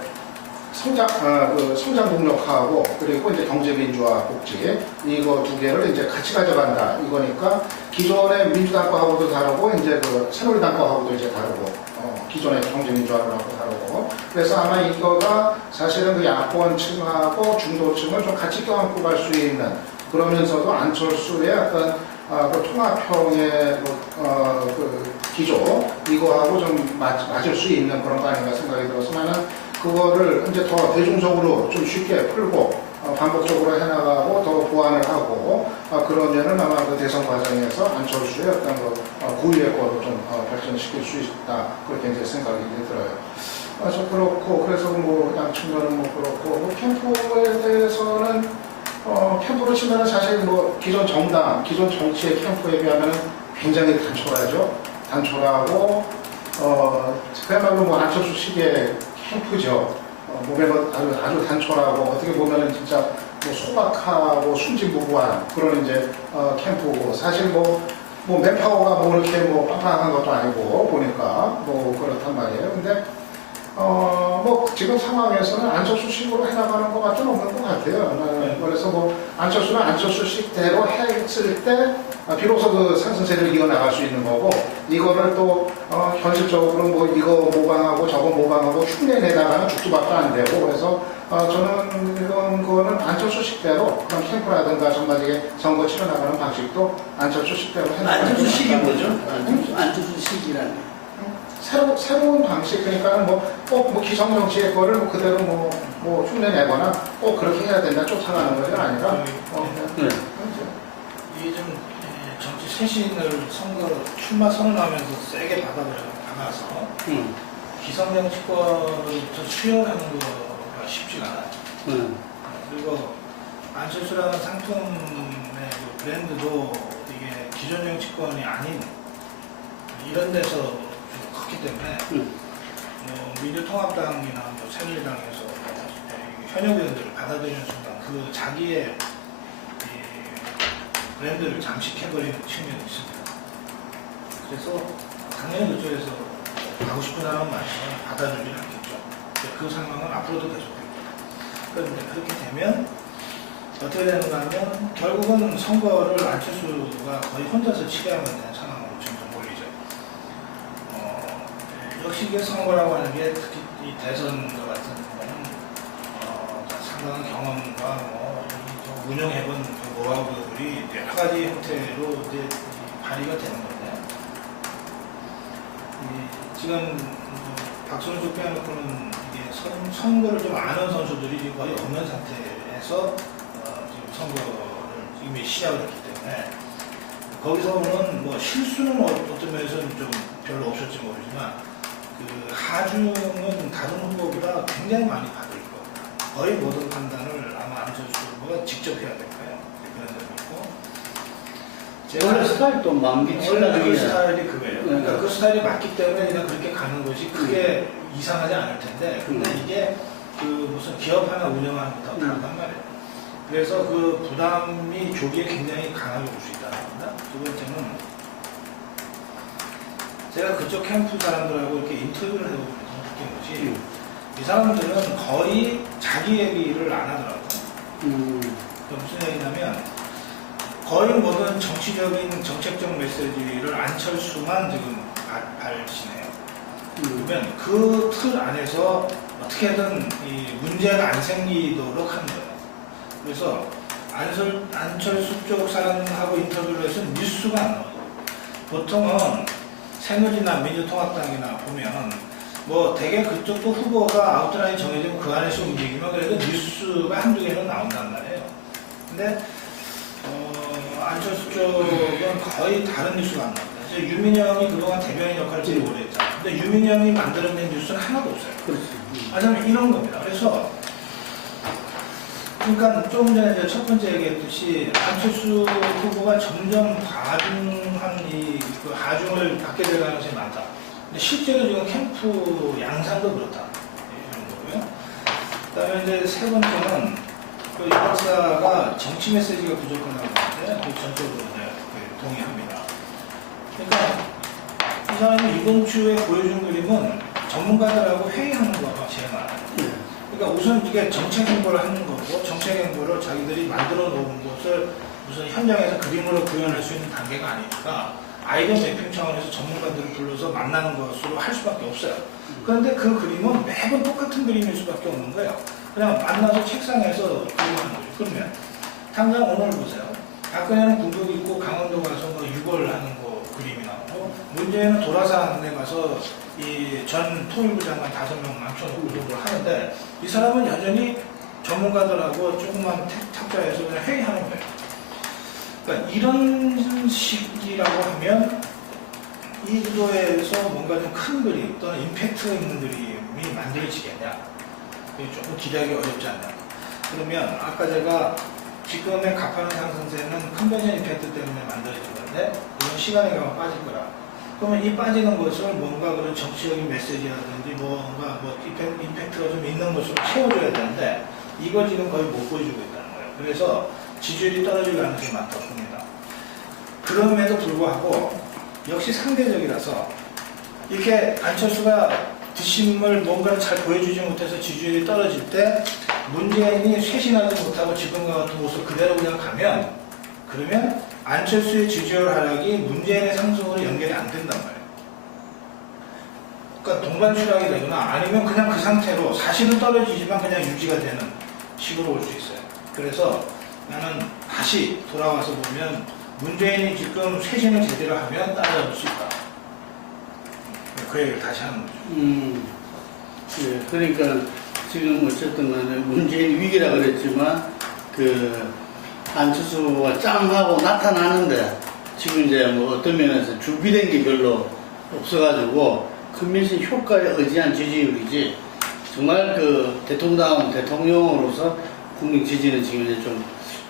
성장 동력하고 그리고 이제 경제 민주화 복지 이거 두 개를 이제 같이 가져간다 이거니까 기존의 민주당 거하고도 다르고 이제 그 새누리당 거하고도 이제 다르고 기존의 경제 민주화하고 다르고, 그래서 아마 이거가 사실은 그 야권층하고 중도층을 좀 같이 껴안고 갈 수 있는, 그러면서도 안철수의 어떤 그 통합형의 그 기조 이거하고 좀 맞을 수 있는 그런 거 아닌가 생각이 들어서 나는 그거를 이제 더 대중적으로 좀 쉽게 풀고 반복적으로 해나가고 더 보완을 하고 그러면은 아마 그 대선 과정에서 안철수의 어떤 그 고유의 거로 좀 발전시킬 수 있다 그렇게 이제 생각이 이제 들어요. 그래서 그렇고, 그래서 뭐 양측면은 뭐 그렇고, 뭐 캠프에 대해서는 캠프로 치면은 사실 뭐 기존 정당, 기존 정치의 캠프에 비하면은 굉장히 단촐하고 그야말로 뭐 안철수식의 캠프죠. 몸에 아주 단촐하고 어떻게 보면은 진짜 뭐 소박하고 순진무구한 그런 이제 캠프고, 사실 뭐 맨파워가 뭐 이렇게 뭐 빵빵한 것도 아니고 보니까 뭐 그렇단 말이에요. 근데 뭐 지금 상황에서는 안철수식으로 해나가는 것밖에 없는 것 같아요. 그래서 뭐 안철수는 안철수식대로 했을 때 비로소 그 상승세를 이어나갈 수 있는 거고, 이거를 또 현실적으로 뭐 이거 모방하고 저거 모방하고 흉내내다가는 죽수밖에 안 되고, 그래서 저는 이런 거는 안철수식대로 그런 캠프라든가 전반적인 선거 치러나가는 방식도 안철수식대로 해나가는 안철수식이 뭐죠? 안철수식이라는 새로운 방식, 그러니까 꼭 기성정치의 거를 뭐 그대로 뭐 흉내내거나 꼭 그렇게 해야 된다 쫓아가는 것이 아니라 이게 좀 정치 쇄신을 선거로 출마 선언하면서 세게 박아서 기성정치권을 수혈하는 거가 쉽지가 않아요. 그리고 안철수라는 상품의 그 브랜드도 이게 기존 정치권이 아닌 이런 데서 좀 컸기 때문에 민주통합당이나 뭐 새누리당에서 현역 의원들을 받아들이는 순간 그 자기의 브랜드를 잠식해버리는 측면이 있습니다. 그래서 당연히 그쪽에서 가고 싶은 사람은 많지만 받아주지는 않겠죠. 그 상황은 앞으로도 계속됩니다. 그런데 그렇게 되면 어떻게 되는가 하면 결국은 선거를 안철수가 거의 혼자서 치게하면 되는 상황으로 점점 몰리죠. 역시 이게 선거라고 하는 게 특히 이 대선과 같은 거는 상당한 경험과 운영해본 그 노하우들이 여러 가지 형태로 이제 발휘가 되는 건데, 지금 박선수 빼놓고는 이게 선거를 좀 아는 선수들이 지금 거의 없는 상태에서 지금 선거를 이미 시작을 했기 때문에 거기서는 뭐 실수는 어떤 면에서는 좀 별로 없을지 모르지만 그 하중은 다른 후보보다 굉장히 많이 받을 겁니다. 거의 모든 판단을 아마 안철수 후보가 직접 해야 될 거예요. 그런 점이 있고 원래 스타일도 원래 그 만기칠라는 스타일이 그거예요. 그러니까 네. 그 스타일이 맞기 때문에 그냥 그렇게 가는 것이 크게 이상하지 않을 텐데 근데 이게 그 무슨 기업 하나 운영하는 것하고 다르단 말이에요. 그래서 그 부담이 조기에 굉장히 강하게 올 수 있다는 겁니다. 두 번째는 제가 그쪽 캠프 사람들하고 이렇게 인터뷰를 해보면서 느낀 것이 이 사람들은 거의 자기 얘기를 안 하더라고요. 그러니까 무슨 얘기냐면 거의 모든 정치적인 정책적 메시지를 안철수만 지금 발신해요. 그러면 그 틀 안에서 어떻게든 이 문제가 안 생기도록 하는 거예요. 그래서 안철수 쪽 사람하고 인터뷰를 해서 뉴스가 안 나와요. 보통은 새누리나 민주통합당이나 보면 뭐 대개 그쪽도 후보가 아웃라인 정해지면 그 안에서 움직이면 그래도 뉴스가 한두 개는 나온단 말이에요. 근데 안철수 쪽은 거의 다른 뉴스가 안 나옵니다. 유민영이 그동안 대변인 역할을 제일 오래 했잖아요. 근데 유민영이 만들어낸 뉴스는 하나도 없어요. 그렇지. 하자면 이런 겁니다. 그래서 그러니까 조금 전에 이제 첫 번째 얘기했듯이 안철수 후보가 점점 하중한 그 하중을 받게 될 가능성이 많다. 근데 실제로 지금 캠프 양상도 그렇다. 이런 거고요. 그다음에 이제 세 번째는 그 이 박사가 정치 메시지가 부족하다고 하는데 그 전적으로 이제 동의합니다. 그러니까 이 사람이 이번 주에 보여준 그림은 전문가들하고 회의하는 거가 제일 많아요. 그러니까 우선 이게 정책 행보를 하는 거고 정책 행보를 자기들이 만들어 놓은 것을 무슨 현장에서 그림으로 구현할 수 있는 단계가 아니니까 아이디어 매핑 차원에서 전문가들을 불러서 만나는 것으로 할 수밖에 없어요. 그런데 그 그림은 매번 똑같은 그림일 수밖에 없는 거예요. 그냥 만나서 책상에서 그림하는 거죠. 그러면 당장 오늘 보세요. 박근혜는 군복 입고 강원도 가서 뭐 6월 하는 거 그림이 나오고 문재인은 도라산에 가서 이 전 통일부 장관 5명 망쳐놓고 그걸 하는데 이 사람은 여전히 전문가들하고 조그만 탁자에서 그냥 회의하는 거예요. 그러니까 이런 식이라고 하면 이 구도에서 뭔가 좀 큰 그림 또는 임팩트 있는 그림이 만들어지겠냐? 조금 기대하기 어렵지 않냐? 그러면 아까 제가 지금의 가파른 상승세는 컨벤션 임팩트 때문에 만들어진 건데 이건 시간에 가면 빠질 거라. 그러면 이 빠지는 것을 뭔가 그런 정치적인 메시지라든지 뭔가 뭐 임팩트가 좀 있는 것으로 채워줘야 되는데 이걸 지금 거의 못 보여주고 있다는 거예요. 그래서 지지율이 떨어질 가능성이 많다고 봅니다. 그럼에도 불구하고 역시 상대적이라서 이렇게 안철수가 뒷심을 뭔가를 잘 보여주지 못해서 지지율이 떨어질 때 문재인이 쇄신하지 못하고 지금과 같은 모습 그대로 그냥 가면 그러면 안철수의 지지율 하락이 문재인의 상승으로 연결이 안 된단 말이에요. 그러니까 동반 추락이 되거나 아니면 그냥 그 상태로 사실은 떨어지지만 그냥 유지가 되는 식으로 올 수 있어요. 그래서 나는 다시 돌아와서 보면 문재인이 지금 쇄신을 제대로 하면 따라잡을 수 있다. 그 얘기를 다시 하는 거죠. 예, 그러니까 지금 어쨌든 간에 문재인 위기라 그랬지만 그 안철수가 짱하고 나타나는데 지금 이제 뭐 어떤 면에서 준비된 게 별로 없어가지고 컨벤션 효과에 의지한 지지율이지 정말 그 대통령으로서 국민 지지는 지금 이제 좀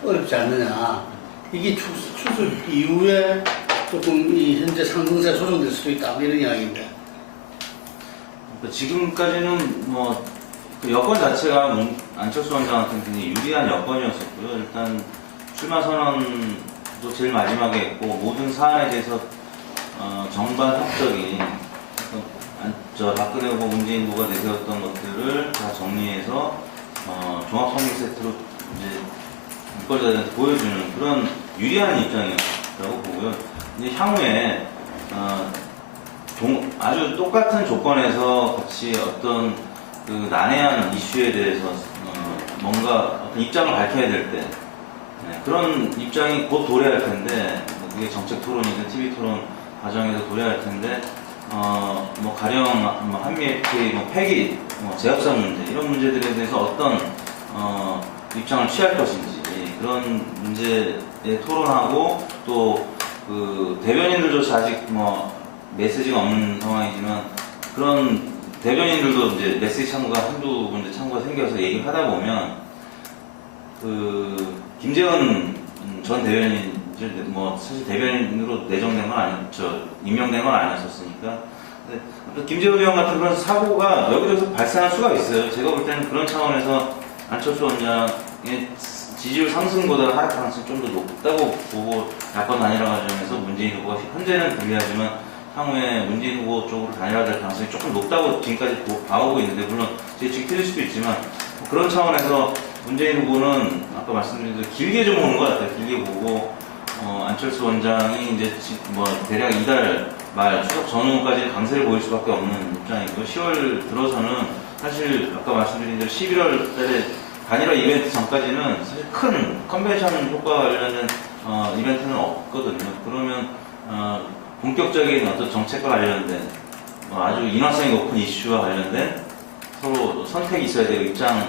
어렵지 않느냐. 이게 추석 이후에 조금 이 현재 상승세 조정될 수도 있다 이런 이야기인데. 지금까지는 뭐 그 여건 자체가 안철수 원장한테는 굉장히 유리한 여건이었었고요. 일단 출마 선언도 제일 마지막에 했고 모든 사안에 대해서 정반 합적인 박근혜 후보, 문재인 후보가 내세웠던 것들을 다 정리해서 종합 선거 세트로 이제 유권자들한테 보여주는 그런 유리한 입장이라고 보고요. 이제 향후에 아주 똑같은 조건에서 같이 어떤 그 난해한 이슈에 대해서 뭔가 어떤 입장을 밝혀야 될 때 그런 입장이 곧 도래할 텐데 그게 정책 토론이든 TV 토론 과정에서 도래할 텐데 뭐 가령 뭐 한미 FTA, 뭐 폐기, 재협상 문제 이런 문제들에 대해서 어떤 입장을 취할 것인지 그런 문제에 토론하고 또 그 대변인들조차 아직 뭐 메시지가 없는 상황이지만 그런 대변인들도 이제 메시지 창구가 한두 군데 창구가 생겨서 얘기를 하다 보면 그 김재원 전 대변인 이제 뭐 사실 대변인으로 내정된 건 임명된 건 아니었으니까. 근데 김재우 의원 같은 그런 사고가 여기저기서 발생할 수가 있어요. 제가 볼 때는 그런 차원에서 안철수 원장의 지지율 상승보다 하락 가능성이 좀 더 높다고 보고 야권 단일화 과정에서 문재인 후보가 현재는 불리하지만 향후에 문재인 후보 쪽으로 단일화될 가능성이 조금 높다고 지금까지 봐오고 있는데, 물론 제 예측이 틀릴 수도 있지만 그런 차원에서 문재인 후보는 아까 말씀드린 대로 길게 좀 오는 것 같아요. 길게 보고 안철수 원장이 이제 뭐 대략 이달 말 추석 전후까지 강세를 보일 수밖에 없는 입장이고, 10월 들어서는 사실 아까 말씀드린 대로 11월 달에 단일화 이벤트 전까지는 사실 큰 컨벤션 효과 관련된 이벤트는 없거든요. 그러면 본격적인 어떤 정책과 관련된 아주 인화성이 높은 이슈와 관련된 서로 선택이 있어야 되고 입장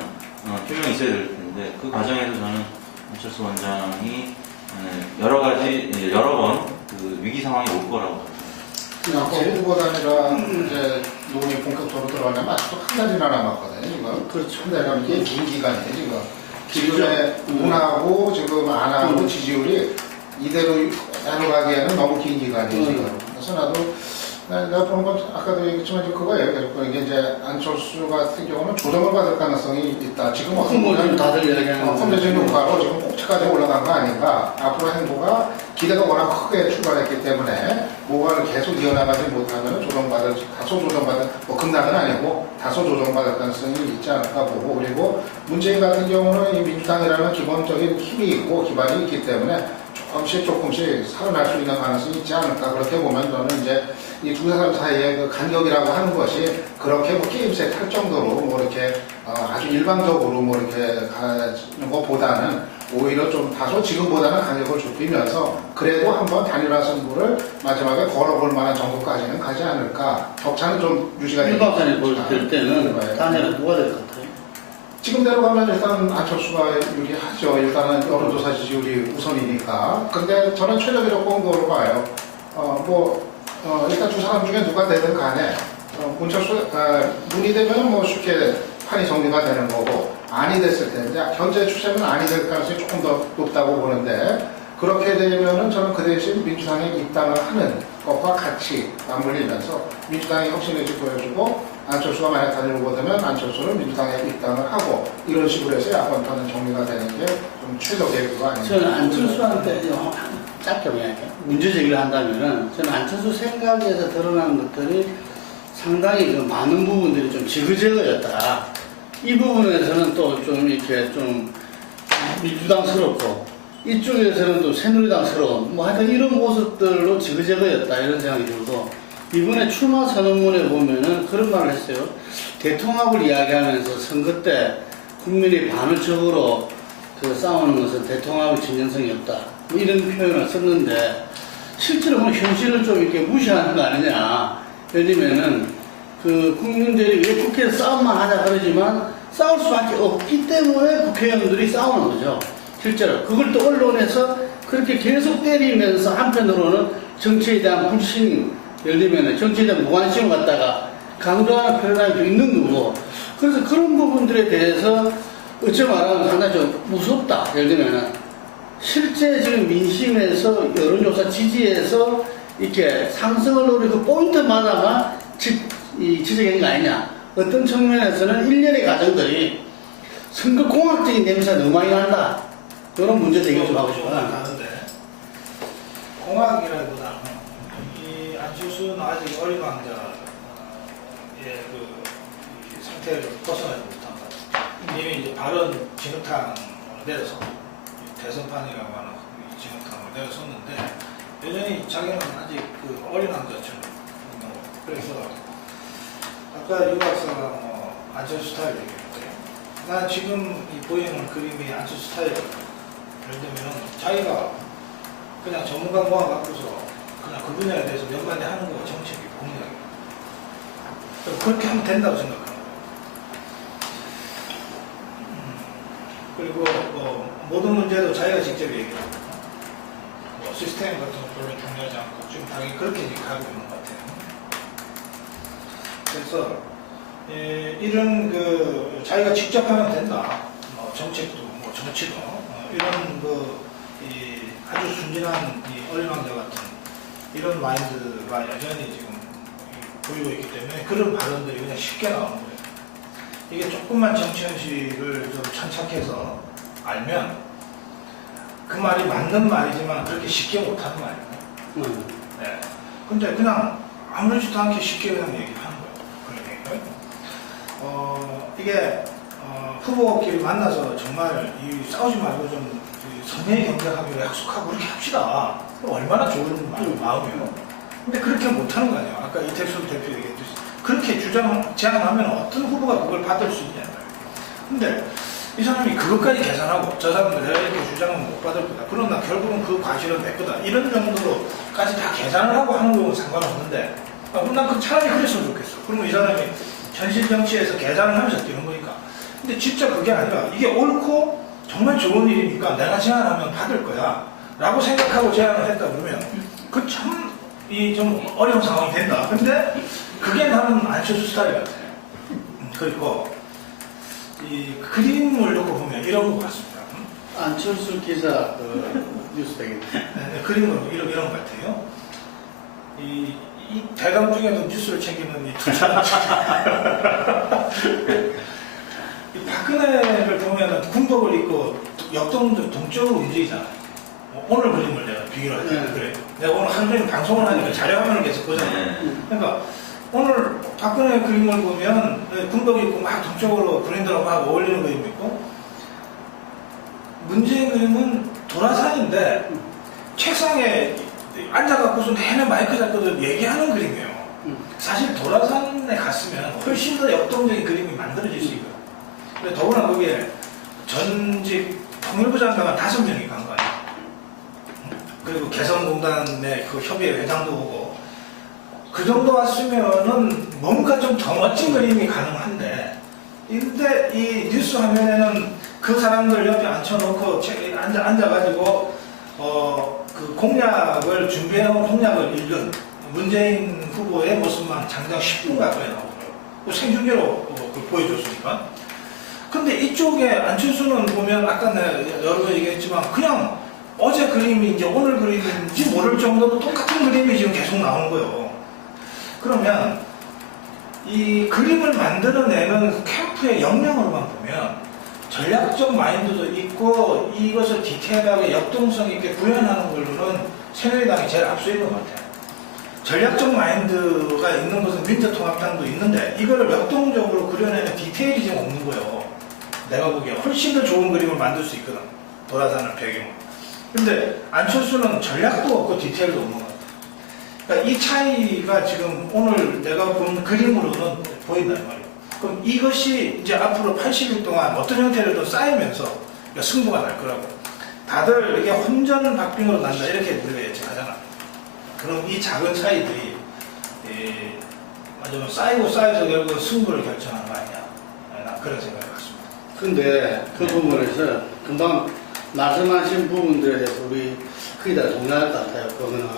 표명이 있어야 될 텐데, 그 과정에서 저는 안철수 원장이 여러 번 그 위기 상황이 올 거라고 그냥 후보 단일화 이제 논의 본격적으로 들어가려면 아직도 한 달이나 남았거든요. 지금. 그렇죠. 한 달이면 이게 긴 기간이에요. 지금. 기존에 운하고 지금 안 하고 지지율이 이대로 가기에는 너무 긴 기간이에요. 지금. 그래서 나도 내가 보는 건 아까도 얘기했지만 이제 그거예요. 이게 이제 안철수 같은 경우는 조정을 받을 가능성이 있다. 지금 어떤 후보들 다들 이야기하는 컴퓨터적인 효과로 지금 꼭지까지 올라간 거 아닌가. 앞으로 행보가 기대가 워낙 크게 출발했기 때문에 뭐가 계속 이어나가지 못하면 다소 조정받을, 뭐 급락은 아니고 다소 조정받을 가능성이 있지 않을까 보고, 그리고 문재인 같은 경우는 이 민주당이라는 기본적인 힘이 있고 기반이 있기 때문에 조금씩 살아날 수 있는 가능성이 있지 않을까. 그렇게 보면 저는 이제 이 두 사람 사이의 그 간격이라고 하는 것이 그렇게 뭐 게임세 탈 정도로 뭐 이렇게 아주 일방적으로 뭐 이렇게 가는 것보다는 오히려 좀 다소 지금보다는 간격을 좁히면서 그래도 한번 단일화 승부를 마지막에 걸어볼 만한 정도까지는 가지 않을까. 격차는 좀 유지가 되겠죠. 일박산에 볼 때는 단일화 누가 될 것 같아요? 지금대로 가면 일단 안철수가 유리하죠. 일단은 여론조사 지지율이 우선이니까. 근데 저는 최적의 조건으로 봐요. 일단 두 사람 중에 누가 되든 간에 문철수 문이 되면 뭐 쉽게 판이 정리가 되는 거고, 안이 됐을 때 이제 현재 추세는 안이 될 가능성이 조금 더 높다고 보는데, 그렇게 되면은 저는 그 대신 민주당에 입당을 하는 것과 같이 맞물리면서 민주당이 혁신의지 보여주고, 안철수가 만약 단일 후보 되면 안철수는 민주당에 입당을 하고, 이런 식으로 해서 야권파는 정리가 되는 게 좀 최적의 그거 아닙니까? 저는 안철수한테 짧게 문제 제기를 한다면은, 저는 안철수 생각에서 드러난 것들이 상당히 그 많은 부분들이 좀 지그재그였다. 이 부분에서는 또 좀 이렇게 좀 민주당스럽고, 이쪽에서는 또 새누리당스러운, 뭐 하여튼 이런 모습들로 지그재그였다, 이런 생각이 들고, 이번에 출마 선언문에 보면은 그런 말을 했어요. 대통합을 이야기하면서 선거 때 국민이 반을적으로 그 싸우는 것은 대통합의 진정성이 없다, 뭐 이런 표현을 썼는데, 실제로 보면 현실을 좀 이렇게 무시하는 거 아니냐. 예를 들면은 그 국민들이 왜 국회에서 싸움만 하자 그러지만 싸울 수밖에 없기 때문에 국회의원들이 싸우는 거죠. 실제로 그걸 또 언론에서 그렇게 계속 때리면서 한편으로는 정치에 대한 불신, 예를 들면 정치에 대한 무관심을 갖다가 강조하는 표현이 있는 거고, 그래서 그런 부분들에 대해서 어찌 말하면 상당히 좀 무섭다. 예를 들면 실제 지금 민심에서 여론조사 지지에서 이렇게 상승을 노린 그 포인트마다만 지적인 거 아니냐. 어떤 측면에서는 일련의 과정들이 선거공학적인 냄새가 너무 많이 난다. 이런 문제 제기를 좀 하고 싶어요. 다른데 공학이라기보다는 이 안철수는 아직 어린 왕자의 그 상태를 벗어나지 못한 것 같아요. 이미 이제 발언 진흙탕을 내려서 대선판이라고 하는 이 진흙탕을 내려섰는데, 여전히 자기는 아직 그 어린 왕자처럼. 그래서 아까 유 박사가 안철수 스타일 얘기했는데, 난 지금 이 보이는 그림이 안철수 스타일이거든요. 예를 들면 자기가 그냥 전문가 모아갖고서 그냥 그 분야에 대해서 몇 마디 하는 거가 정책이고 공약이고, 그렇게 하면 된다고 생각하는 거예요. 그리고 모든 문제도 자기가 직접 얘기하고, 시스템 같은 거 별로 중요하지 않고 지금 당연히 그렇게 얘기하고 있는 것 같아요. 그래서 이런 그 자기가 직접 하면 된다. 정책도 정치도 이런 그 아주 순진한 이 어린 왕자 같은 이런 마인드가 여전히 지금 보이고 있기 때문에 그런 발언들이 그냥 쉽게 나오는 거예요. 이게 조금만 정치 현실을 좀 천착해서 알면 그 말이 맞는 말이지만 그렇게 쉽게 못하는 말이에요. 네. 근데 그냥 아무렇지도 않게 쉽게 그냥 얘기하는 거예요. 그런 얘기를. 이게 후보끼리 만나서 정말 이 싸우지 말고 좀 선의의 경쟁하기로 약속하고 그렇게 합시다. 얼마나 좋은 마음이에요. 근데 그렇게 못하는 거 아니에요. 아까 이택수 대표 얘기했듯이 그렇게 제안하면 어떤 후보가 그걸 받을 수 있냐는 거예요. 근데 이 사람이 그것까지 계산하고 저 사람들 내가 이렇게 주장은 못 받을 거다. 그러나 결국은 그 과실은 내 거다. 이런 정도로까지 다 계산을 하고 하는 경우는 상관없는데 그럼 난 그 차라리 그랬으면 좋겠어. 그러면 이 사람이 현실 정치에서 계산을 하면서 뛰는 거니까. 근데 진짜 그게 아니라 이게 옳고 정말 좋은 일이니까 내가 제안하면 받을 거야 라고 생각하고 제안을 했다 그러면 그 참 좀 어려운 상황이 된다. 근데 그게 나는 안철수 스타일 같아. 그리고 이 그림을 놓고 보면 이런 것 같습니다. 안철수 기자 뉴스 되겠네. 네, 그림은 이런 것 같아요. 이 대감 중에도 뉴스를 챙기는 이 투자. 박근혜를 보면은 군복을 입고 역동 동쪽으로 움직이잖아요. 오늘 그림을 내가 비교를 하잖아요. 그래. 내가 오늘 하루 종일 방송을 하니까 자료화면을 계속 보잖아요. 그러니까 오늘 박근혜 그림을 보면 군복 입고 막 동쪽으로 군인들하고 막 어울리는 그림이 있고 문재인 그림은 도라산인데 책상에 앉아갖고서 내내 마이크 잡고 얘기하는 그림이에요. 사실 도라산에 갔으면 훨씬 더 역동적인 그림이 만들어질 수 있거든요. 근데 더구나 거기에 전직 통일부 장관만 5명이 간 거 아니에요. 그리고 개성공단의 그 협의회 회장도 오고 그 정도 왔으면은 뭔가 좀 더 멋진 그림이 가능한데 근데 이 뉴스 화면에는 그 사람들 옆에 앉혀놓고 앉아가지고 그 공약을 준비해온 공약을 읽은 문재인 후보의 모습만 장장 10분 가까이 나오고요. 생중계로 보여줬으니까. 근데 이쪽에 안철수는 보면 아까 내가 여러 번 얘기했지만 그냥 어제 그림이 이제 오늘 그림인지 모를 정도로 똑같은 그림이 지금 계속 나오는 거예요. 그러면 이 그림을 만들어내는 캠프의 역량으로만 보면 전략적 마인드도 있고 이것을 디테일하게 역동성 있게 구현하는 걸로는 새누리당이 제일 앞서 있는 것 같아요. 전략적 마인드가 있는 것은 민주통합당도 있는데 이거를 역동적으로 그려내는 디테일이 지금 없는 거예요. 내가 보기에 훨씬 더 좋은 그림을 만들 수 있거든. 도라산을 배경으로. 근데 안철수는 전략도 없고 디테일도 없는 것 같아요. 그러니까 이 차이가 지금 오늘 내가 본 그림으로는 보인단 말이에요. 그럼 이것이 이제 앞으로 80일 동안 어떤 형태로든 쌓이면서 승부가 날 거라고. 다들 이게 혼전박빙으로 난다 이렇게 우리가 예측하잖아. 그럼 이 작은 차이들이 아주 쌓이고 쌓여서 결국 승부를 결정하는 거 아니냐. 난 그런 생각을 갖습니다. 근데 그 부분에서 금방 말씀하신 부분들에 대해서 우리 거의 다 동의할 것 같아요. 그거는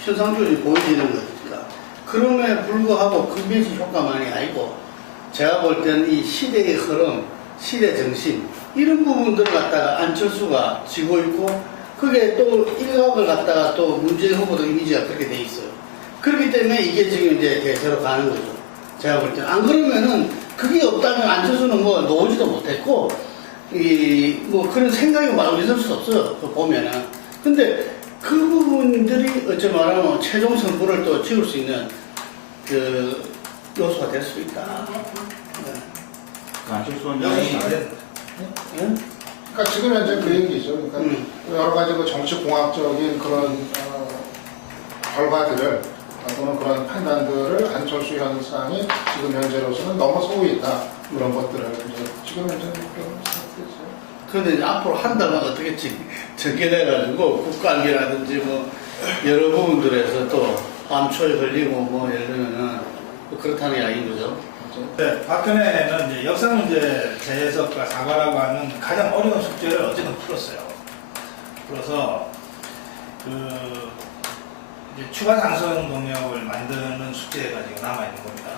현상적으로 보여지는 거니까. 그럼에 불구하고 금배지 효과만이 아니고 제가 볼 때는 이 시대의 흐름, 시대 정신 이런 부분들을 갖다가 안철수가 쥐고 있고 그게 또 일각을 갖다가 또 문재인 후보도 이미지가 그렇게 돼 있어요. 그렇기 때문에 이게 지금 이제 대세로 가는 거죠. 제가 볼 때는. 안 그러면은 그게 없다면 안철수는 뭐 나오지도 못했고 뭐 그런 생각이 바로 있을 수 없어요. 보면은. 근데 그 부분들이 어찌 말하면 최종 승부를 또 지을 수 있는 그 요소가 될 수 있다. 네. 안철수 원장이 그러니까 지금 현재 그 얘기죠. 그러니까 여러 가지 그 정치공학적인 그런 결과들을 또는 그런 판단들을 안철수 현상이 지금 현재로서는 넘어서고 있다. 그런 것들을 이제 지금 현재 그런 상태죠. 그런데 이제 앞으로 한 달만 어떻게 전개돼가지고 국감이라든지 뭐 여러 부분들에서 또 암초에 걸리고 뭐 예를 들면은 뭐 그렇다는 이야기인 거죠. 네, 박근혜는 이제 역사문제 재해석과 사과라고 하는 가장 어려운 숙제를 어제는 풀었어요. 풀어서 이제 추가 당선 동력을 만드는 숙제가 지금 남아 있는 겁니다.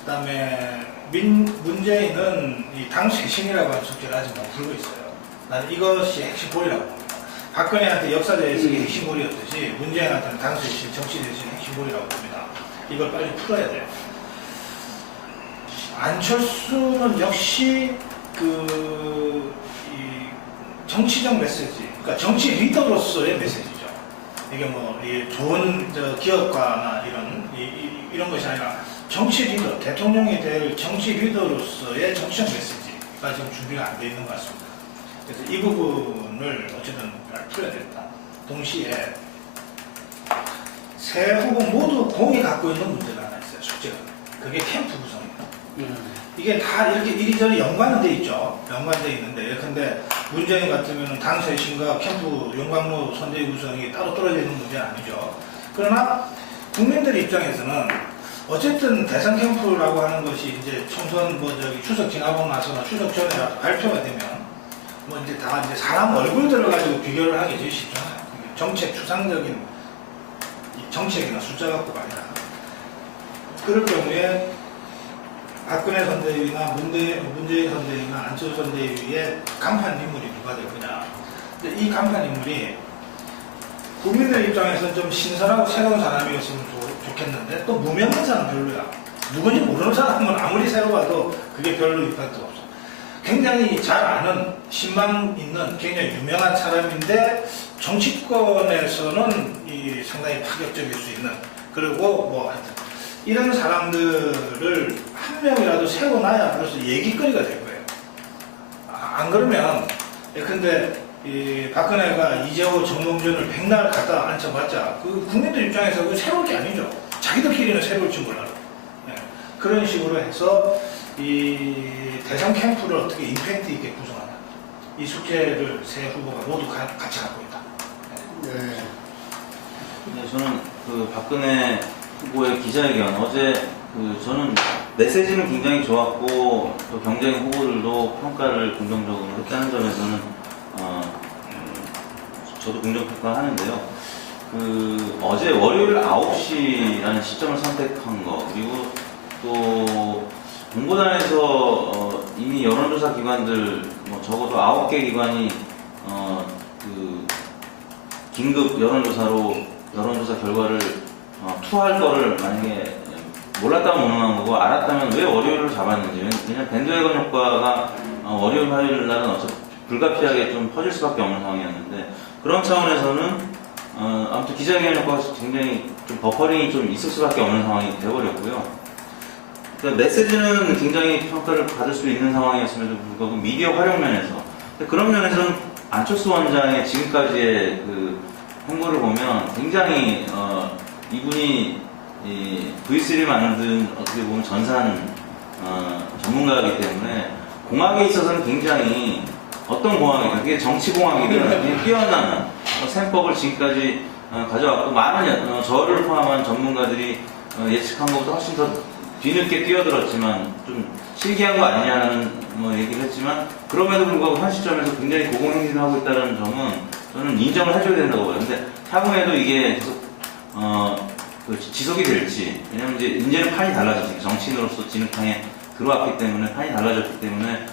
그다음에 문재인은 이 당 쇄신이라고 하는 숙제를 아직 못 풀고 있어요. 나는 이것이 핵심 고리라고 봅니다. 박근혜한테 역사 대해석의 핵심골이었듯이 문재인한테는 당시 정치 대신의 핵심골이라고 봅니다. 이걸 빨리 풀어야 돼요. 안철수는 역시 이 정치적 메시지, 그러니까 정치 리더로서의 메시지죠. 이게 뭐 좋은 기업가나 이런 것이 아니라 정치 리더, 대통령이 될 정치 리더로서의 정치적 메시지가 지금 준비가 안 돼 있는 것 같습니다. 그래서 이 부분을 어쨌든 풀어야 된다. 동시에 세 후보 모두 공이 갖고 있는 문제가 하나 있어요. 숙제가. 그게 캠프 구성입니다. 이게 다 이렇게 이리저리 연관돼 있죠. 연관돼 있는데, 근데 문재인 같으면 당쇄신과 캠프 용광로 선대위 구성이 따로 떨어져 있는 문제는 아니죠. 그러나 국민들 입장에서는 어쨌든 대선 캠프라고 하는 것이 이제 총선 추석 지나고 나서나 추석 전에 발표가 되면 뭐 이제 다 이제 사람 얼굴들을 가지고 비교를 하기 제일 쉽잖아요. 정책 추상적인 정책이나 숫자 갖고가 아니라. 그럴 경우에 박근혜 선대위나 문재인 선대위나 안철수 선대위의 간판 인물이 누가 될 거냐. 근데 이 간판 인물이 국민들 입장에서는 좀 신선하고 새로운 사람이었으면 좋겠는데 또 무명한 사람 별로야. 누군지 모르는 사람은 아무리 새로 봐도 그게 별로 임팩트 없어. 굉장히 잘 아는 신망 있는 굉장히 유명한 사람인데 정치권에서는 상당히 파격적일 수 있는, 그리고 뭐 하여튼 이런 사람들을 한 명이라도 세워놔야 벌써 얘기거리가 될 거예요. 안 그러면 근데 박근혜가 이재호, 정몽준을 백날 갖다 앉혀봤자 그 국민들 입장에서 그 새로운 게 아니죠. 자기들끼리는 새로울지 몰라요. 네. 그런 식으로 해서 이 대선 캠프를 어떻게 임팩트 있게 구성하냐, 이 숙제를 세 후보가 모두 같이 갖고 있다. 네. 네, 저는 그 박근혜 후보의 기자회견 어제 저는 메시지는 굉장히 좋았고 또 경쟁 후보들도 평가를 긍정적으로 했다는 점에서는 저도 긍정 평가하는데요. 어제 월요일 9시라는 시점을 선택한 거, 그리고 또 공보단에서 이미 여론조사 기관들 적어도 9개 기관이 긴급 여론조사 결과를 투할 거를 만약에 몰랐다면 무능한 거고 알았다면 왜 월요일을 잡았는지. 왜냐면 밴드웨건 효과가 월요일 화요일 날은 어차피 불가피하게 좀 퍼질 수밖에 없는 상황이었는데, 그런 차원에서는 아무튼 기자회견 효과가 굉장히 좀 버퍼링이 좀 있을 수밖에 없는 상황이 되어버렸고요. 그러니까 메시지는 굉장히 평가를 받을 수 있는 상황이었음에도 불구하고 미디어 활용 면에서, 그런 면에서는 안철수 원장의 지금까지의 행보를 보면 굉장히 이분이 V3를 만든 어떻게 보면 전산 전문가이기 때문에 공학에 있어서는 굉장히 어떤 공학이든 그게 정치공학이든 뛰어난 셈법을 지금까지 가져왔고, 많은 저를 포함한 전문가들이 예측한 것보다 훨씬 더 뒤늦게 뛰어들었지만 좀 실기한 거 아니냐는 얘기를 했지만, 그럼에도 불구하고 현 시점에서 굉장히 고공행진을 하고 있다는 점은 저는 인정을 해줘야 된다고 봐요. 근데 향후에도 이게 계속 지속이 될지, 왜냐면 이제는 판이 달라졌지, 정치인으로서 진흙탕에 들어왔기 때문에 판이 달라졌기 때문에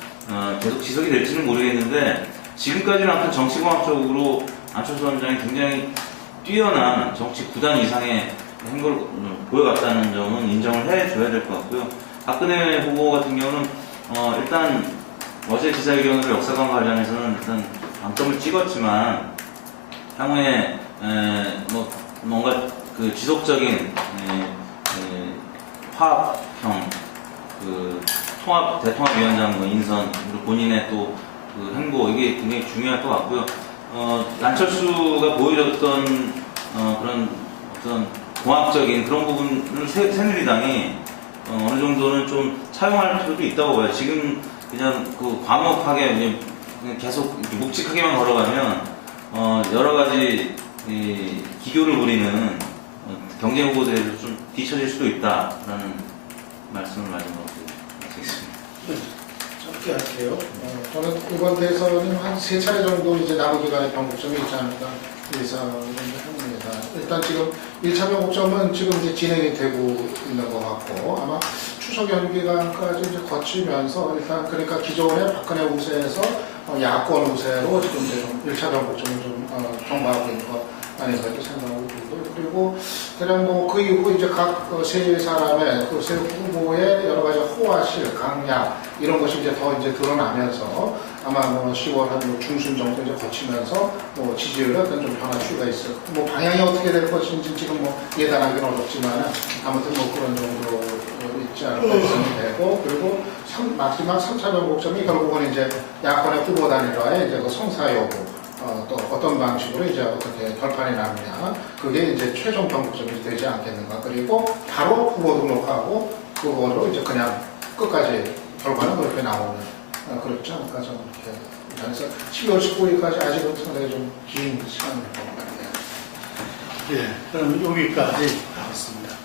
계속 지속이 될지는 모르겠는데, 지금까지는 아무튼 정치공학적으로 안철수 원장이 굉장히 뛰어난 정치 9단 이상의 행보를 보여갔다는 점은 인정을 해줘야 될 것 같고요. 박근혜 후보 같은 경우는 일단 어제 기자회견으로 역사관 관련해서는 일단 방점을 찍었지만, 향후에 뭔가 지속적인 화합형 대통합위원장 인선, 그리고 본인의 또 행보, 이게 굉장히 중요할 것 같고요. 안철수가 보여줬던 그런 어떤 공학적인 그런 부분을 새누리당이 어느 정도는 좀 차용할 필요도 있다고 봐요. 지금 그냥 과묵하게 그냥 계속 묵직하게만 걸어가면 여러 가지 기교를 부리는 경쟁 후보들에서 좀 뒤처질 수도 있다라는 말씀을 마지막으로 드리겠습니다. 짧게 할게요. 저는 이번 대선은 한 3차례 정도 이제 남은 기간에 변곡점이 있지 않을까 예상합니다. 일단 지금 1차 변곡점은 지금 이제 진행이 되고 있는 것 같고, 아마 추석 연기간까지 이제 거치면서 일단 그러니까 기존의 박근혜 우세에서 야권 우세로 지금 이제 좀 1차 전국점을 좀 통과하고 있는 것 아닌가 이렇게 생각하고 있고, 그리고 그냥 뭐 그 이후 이제 각 세 사람의 그 세 후보의 여러 가지 호화실, 강약 이런 것이 이제 더 이제 드러나면서 아마 뭐 10월 한 중순 정도 이제 거치면서 뭐 지지율에 어떤 좀 변화 추이가 있어요. 뭐 방향이 어떻게 될 것인지 지금 뭐 예단하기는 어렵지만 아무튼 뭐 그런 정도 있지 않을까 예상이 되고, 그리고 마지막 3차 전국점이 결국은 이제 야권의 후보 단일화의 이제 그 성사 여부, 또 어떤 방식으로 이제 어떻게 결판이 나느냐, 그게 이제 최종 전국점이 되지 않겠는가. 그리고 바로 후보 등록하고 그거로 이제 그냥 끝까지 결과는 그렇게 나오는 그렇지 않을까 저는 이렇게. 그래서 10월 19일까지 아직은 상당히 좀 긴 시간일 것 같네요. 예, 그럼 여기까지 하겠습니다.